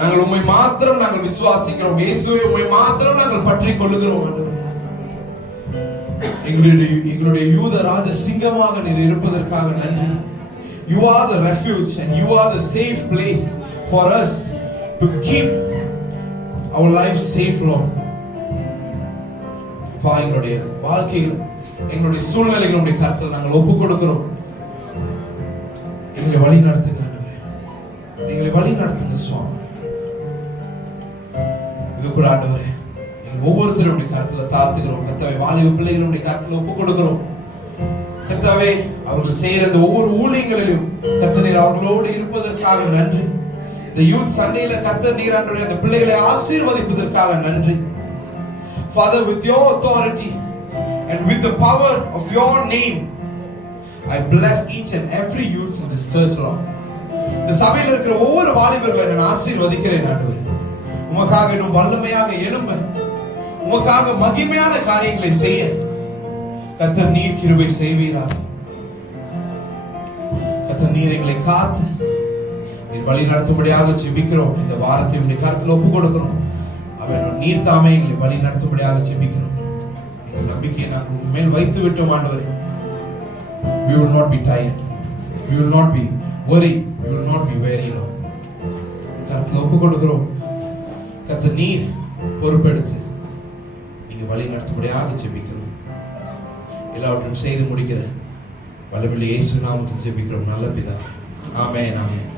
நாங்கள் உம்மை மாத்திரம் நாங்கள் விசுவாசிக்கிறோம். இயேசுவே, உம்மை மாத்திரம் நாங்கள் பற்றிக் கொள்ளுகிறோம் ஆண்டவரே. எங்களுடைய யூத ராஜ சிங்கமாக நீர் இருப்பதற்காக நன்றி. You are the refuge and you are the safe place for us to keep our lives safe, Lord. எங்களுடைய வாழ்க்கையில் எங்களுடைய சூழ்நிலைகளுடைய கருத்தில் நாங்கள் ஒப்புக் கொடுக்கிறோம். எங்களை வழி நடத்துங்க ஆண்டவரே, எங்களை வழி நடத்துங்க சுவாமி. இது கூட ஆண்டவரே ஒவ்வொருத்தருடைய கருத்துல தாழ்த்துகிறோம். கர்த்தாவே, வாலிப பிள்ளைகளுடைய கருத்துல ஒப்புக் கொடுக்கிறோம். கர்த்தாவே, அவர்கள் செய்கிற இந்த ஒவ்வொரு ஊழியங்களிலும் கர்த்தர் நீர் அவர்களோடு இருப்பதற்காக நன்றி. இந்த யூத் சண்டேல கர்த்தர் நீர் ஆண்டவரே அந்த பிள்ளைகளை ஆசீர்வதிப்பதற்காக நன்றி. Father, with your authority and with the power of your name, I bless each and every youth in this church, Lord. இந்த சபையில் இருக்கிற ஒவ்வொரு வாலிபர்களை நான் ஆசீர்வதிக்கிறேன் ஆண்டவரே. உமக்காக இன்னும் வல்லமையாக எழும்ப, உமக்காக மகிமையான காரியங்களை செய்ய கர்த்தர் நீர் கிருபை செய்வீராக. கர்த்தர் நீர் எங்களை காத்து நீர் வழி நடத்தும்படியாக ஜெபிக்கிறோம். இந்த வாரத்தை உம்முடைய கரத்தில் ஒப்பு கொடுக்கிறோம். அவர் நீர் தாமே எங்களை வழி நடத்தும்படியாக ஜெபிக்கிறோம். எங்கள் நம்பிக்கையை நாங்கள் உங்கள் மேல் வைத்து விட்டோம் ஆண்டவரே. We will not be tired. We will not be worried. We will not be weary, Lord. கரத்தில் ஒப்பு கொடுக்கிறோம். கர்த்தர் நீர் பொறுப்பெடுத்து நீங்க வழி நடத்தும்படியாக ஜெபிக்கிறோம். எல்லாவற்றையும் செய்து முடிக்கிற வல்லமையுள்ள இயேசு நாமத்தில் ஜெபிக்கிறோம் நல்ல பிதாவே. ஆமென், ஆமென்.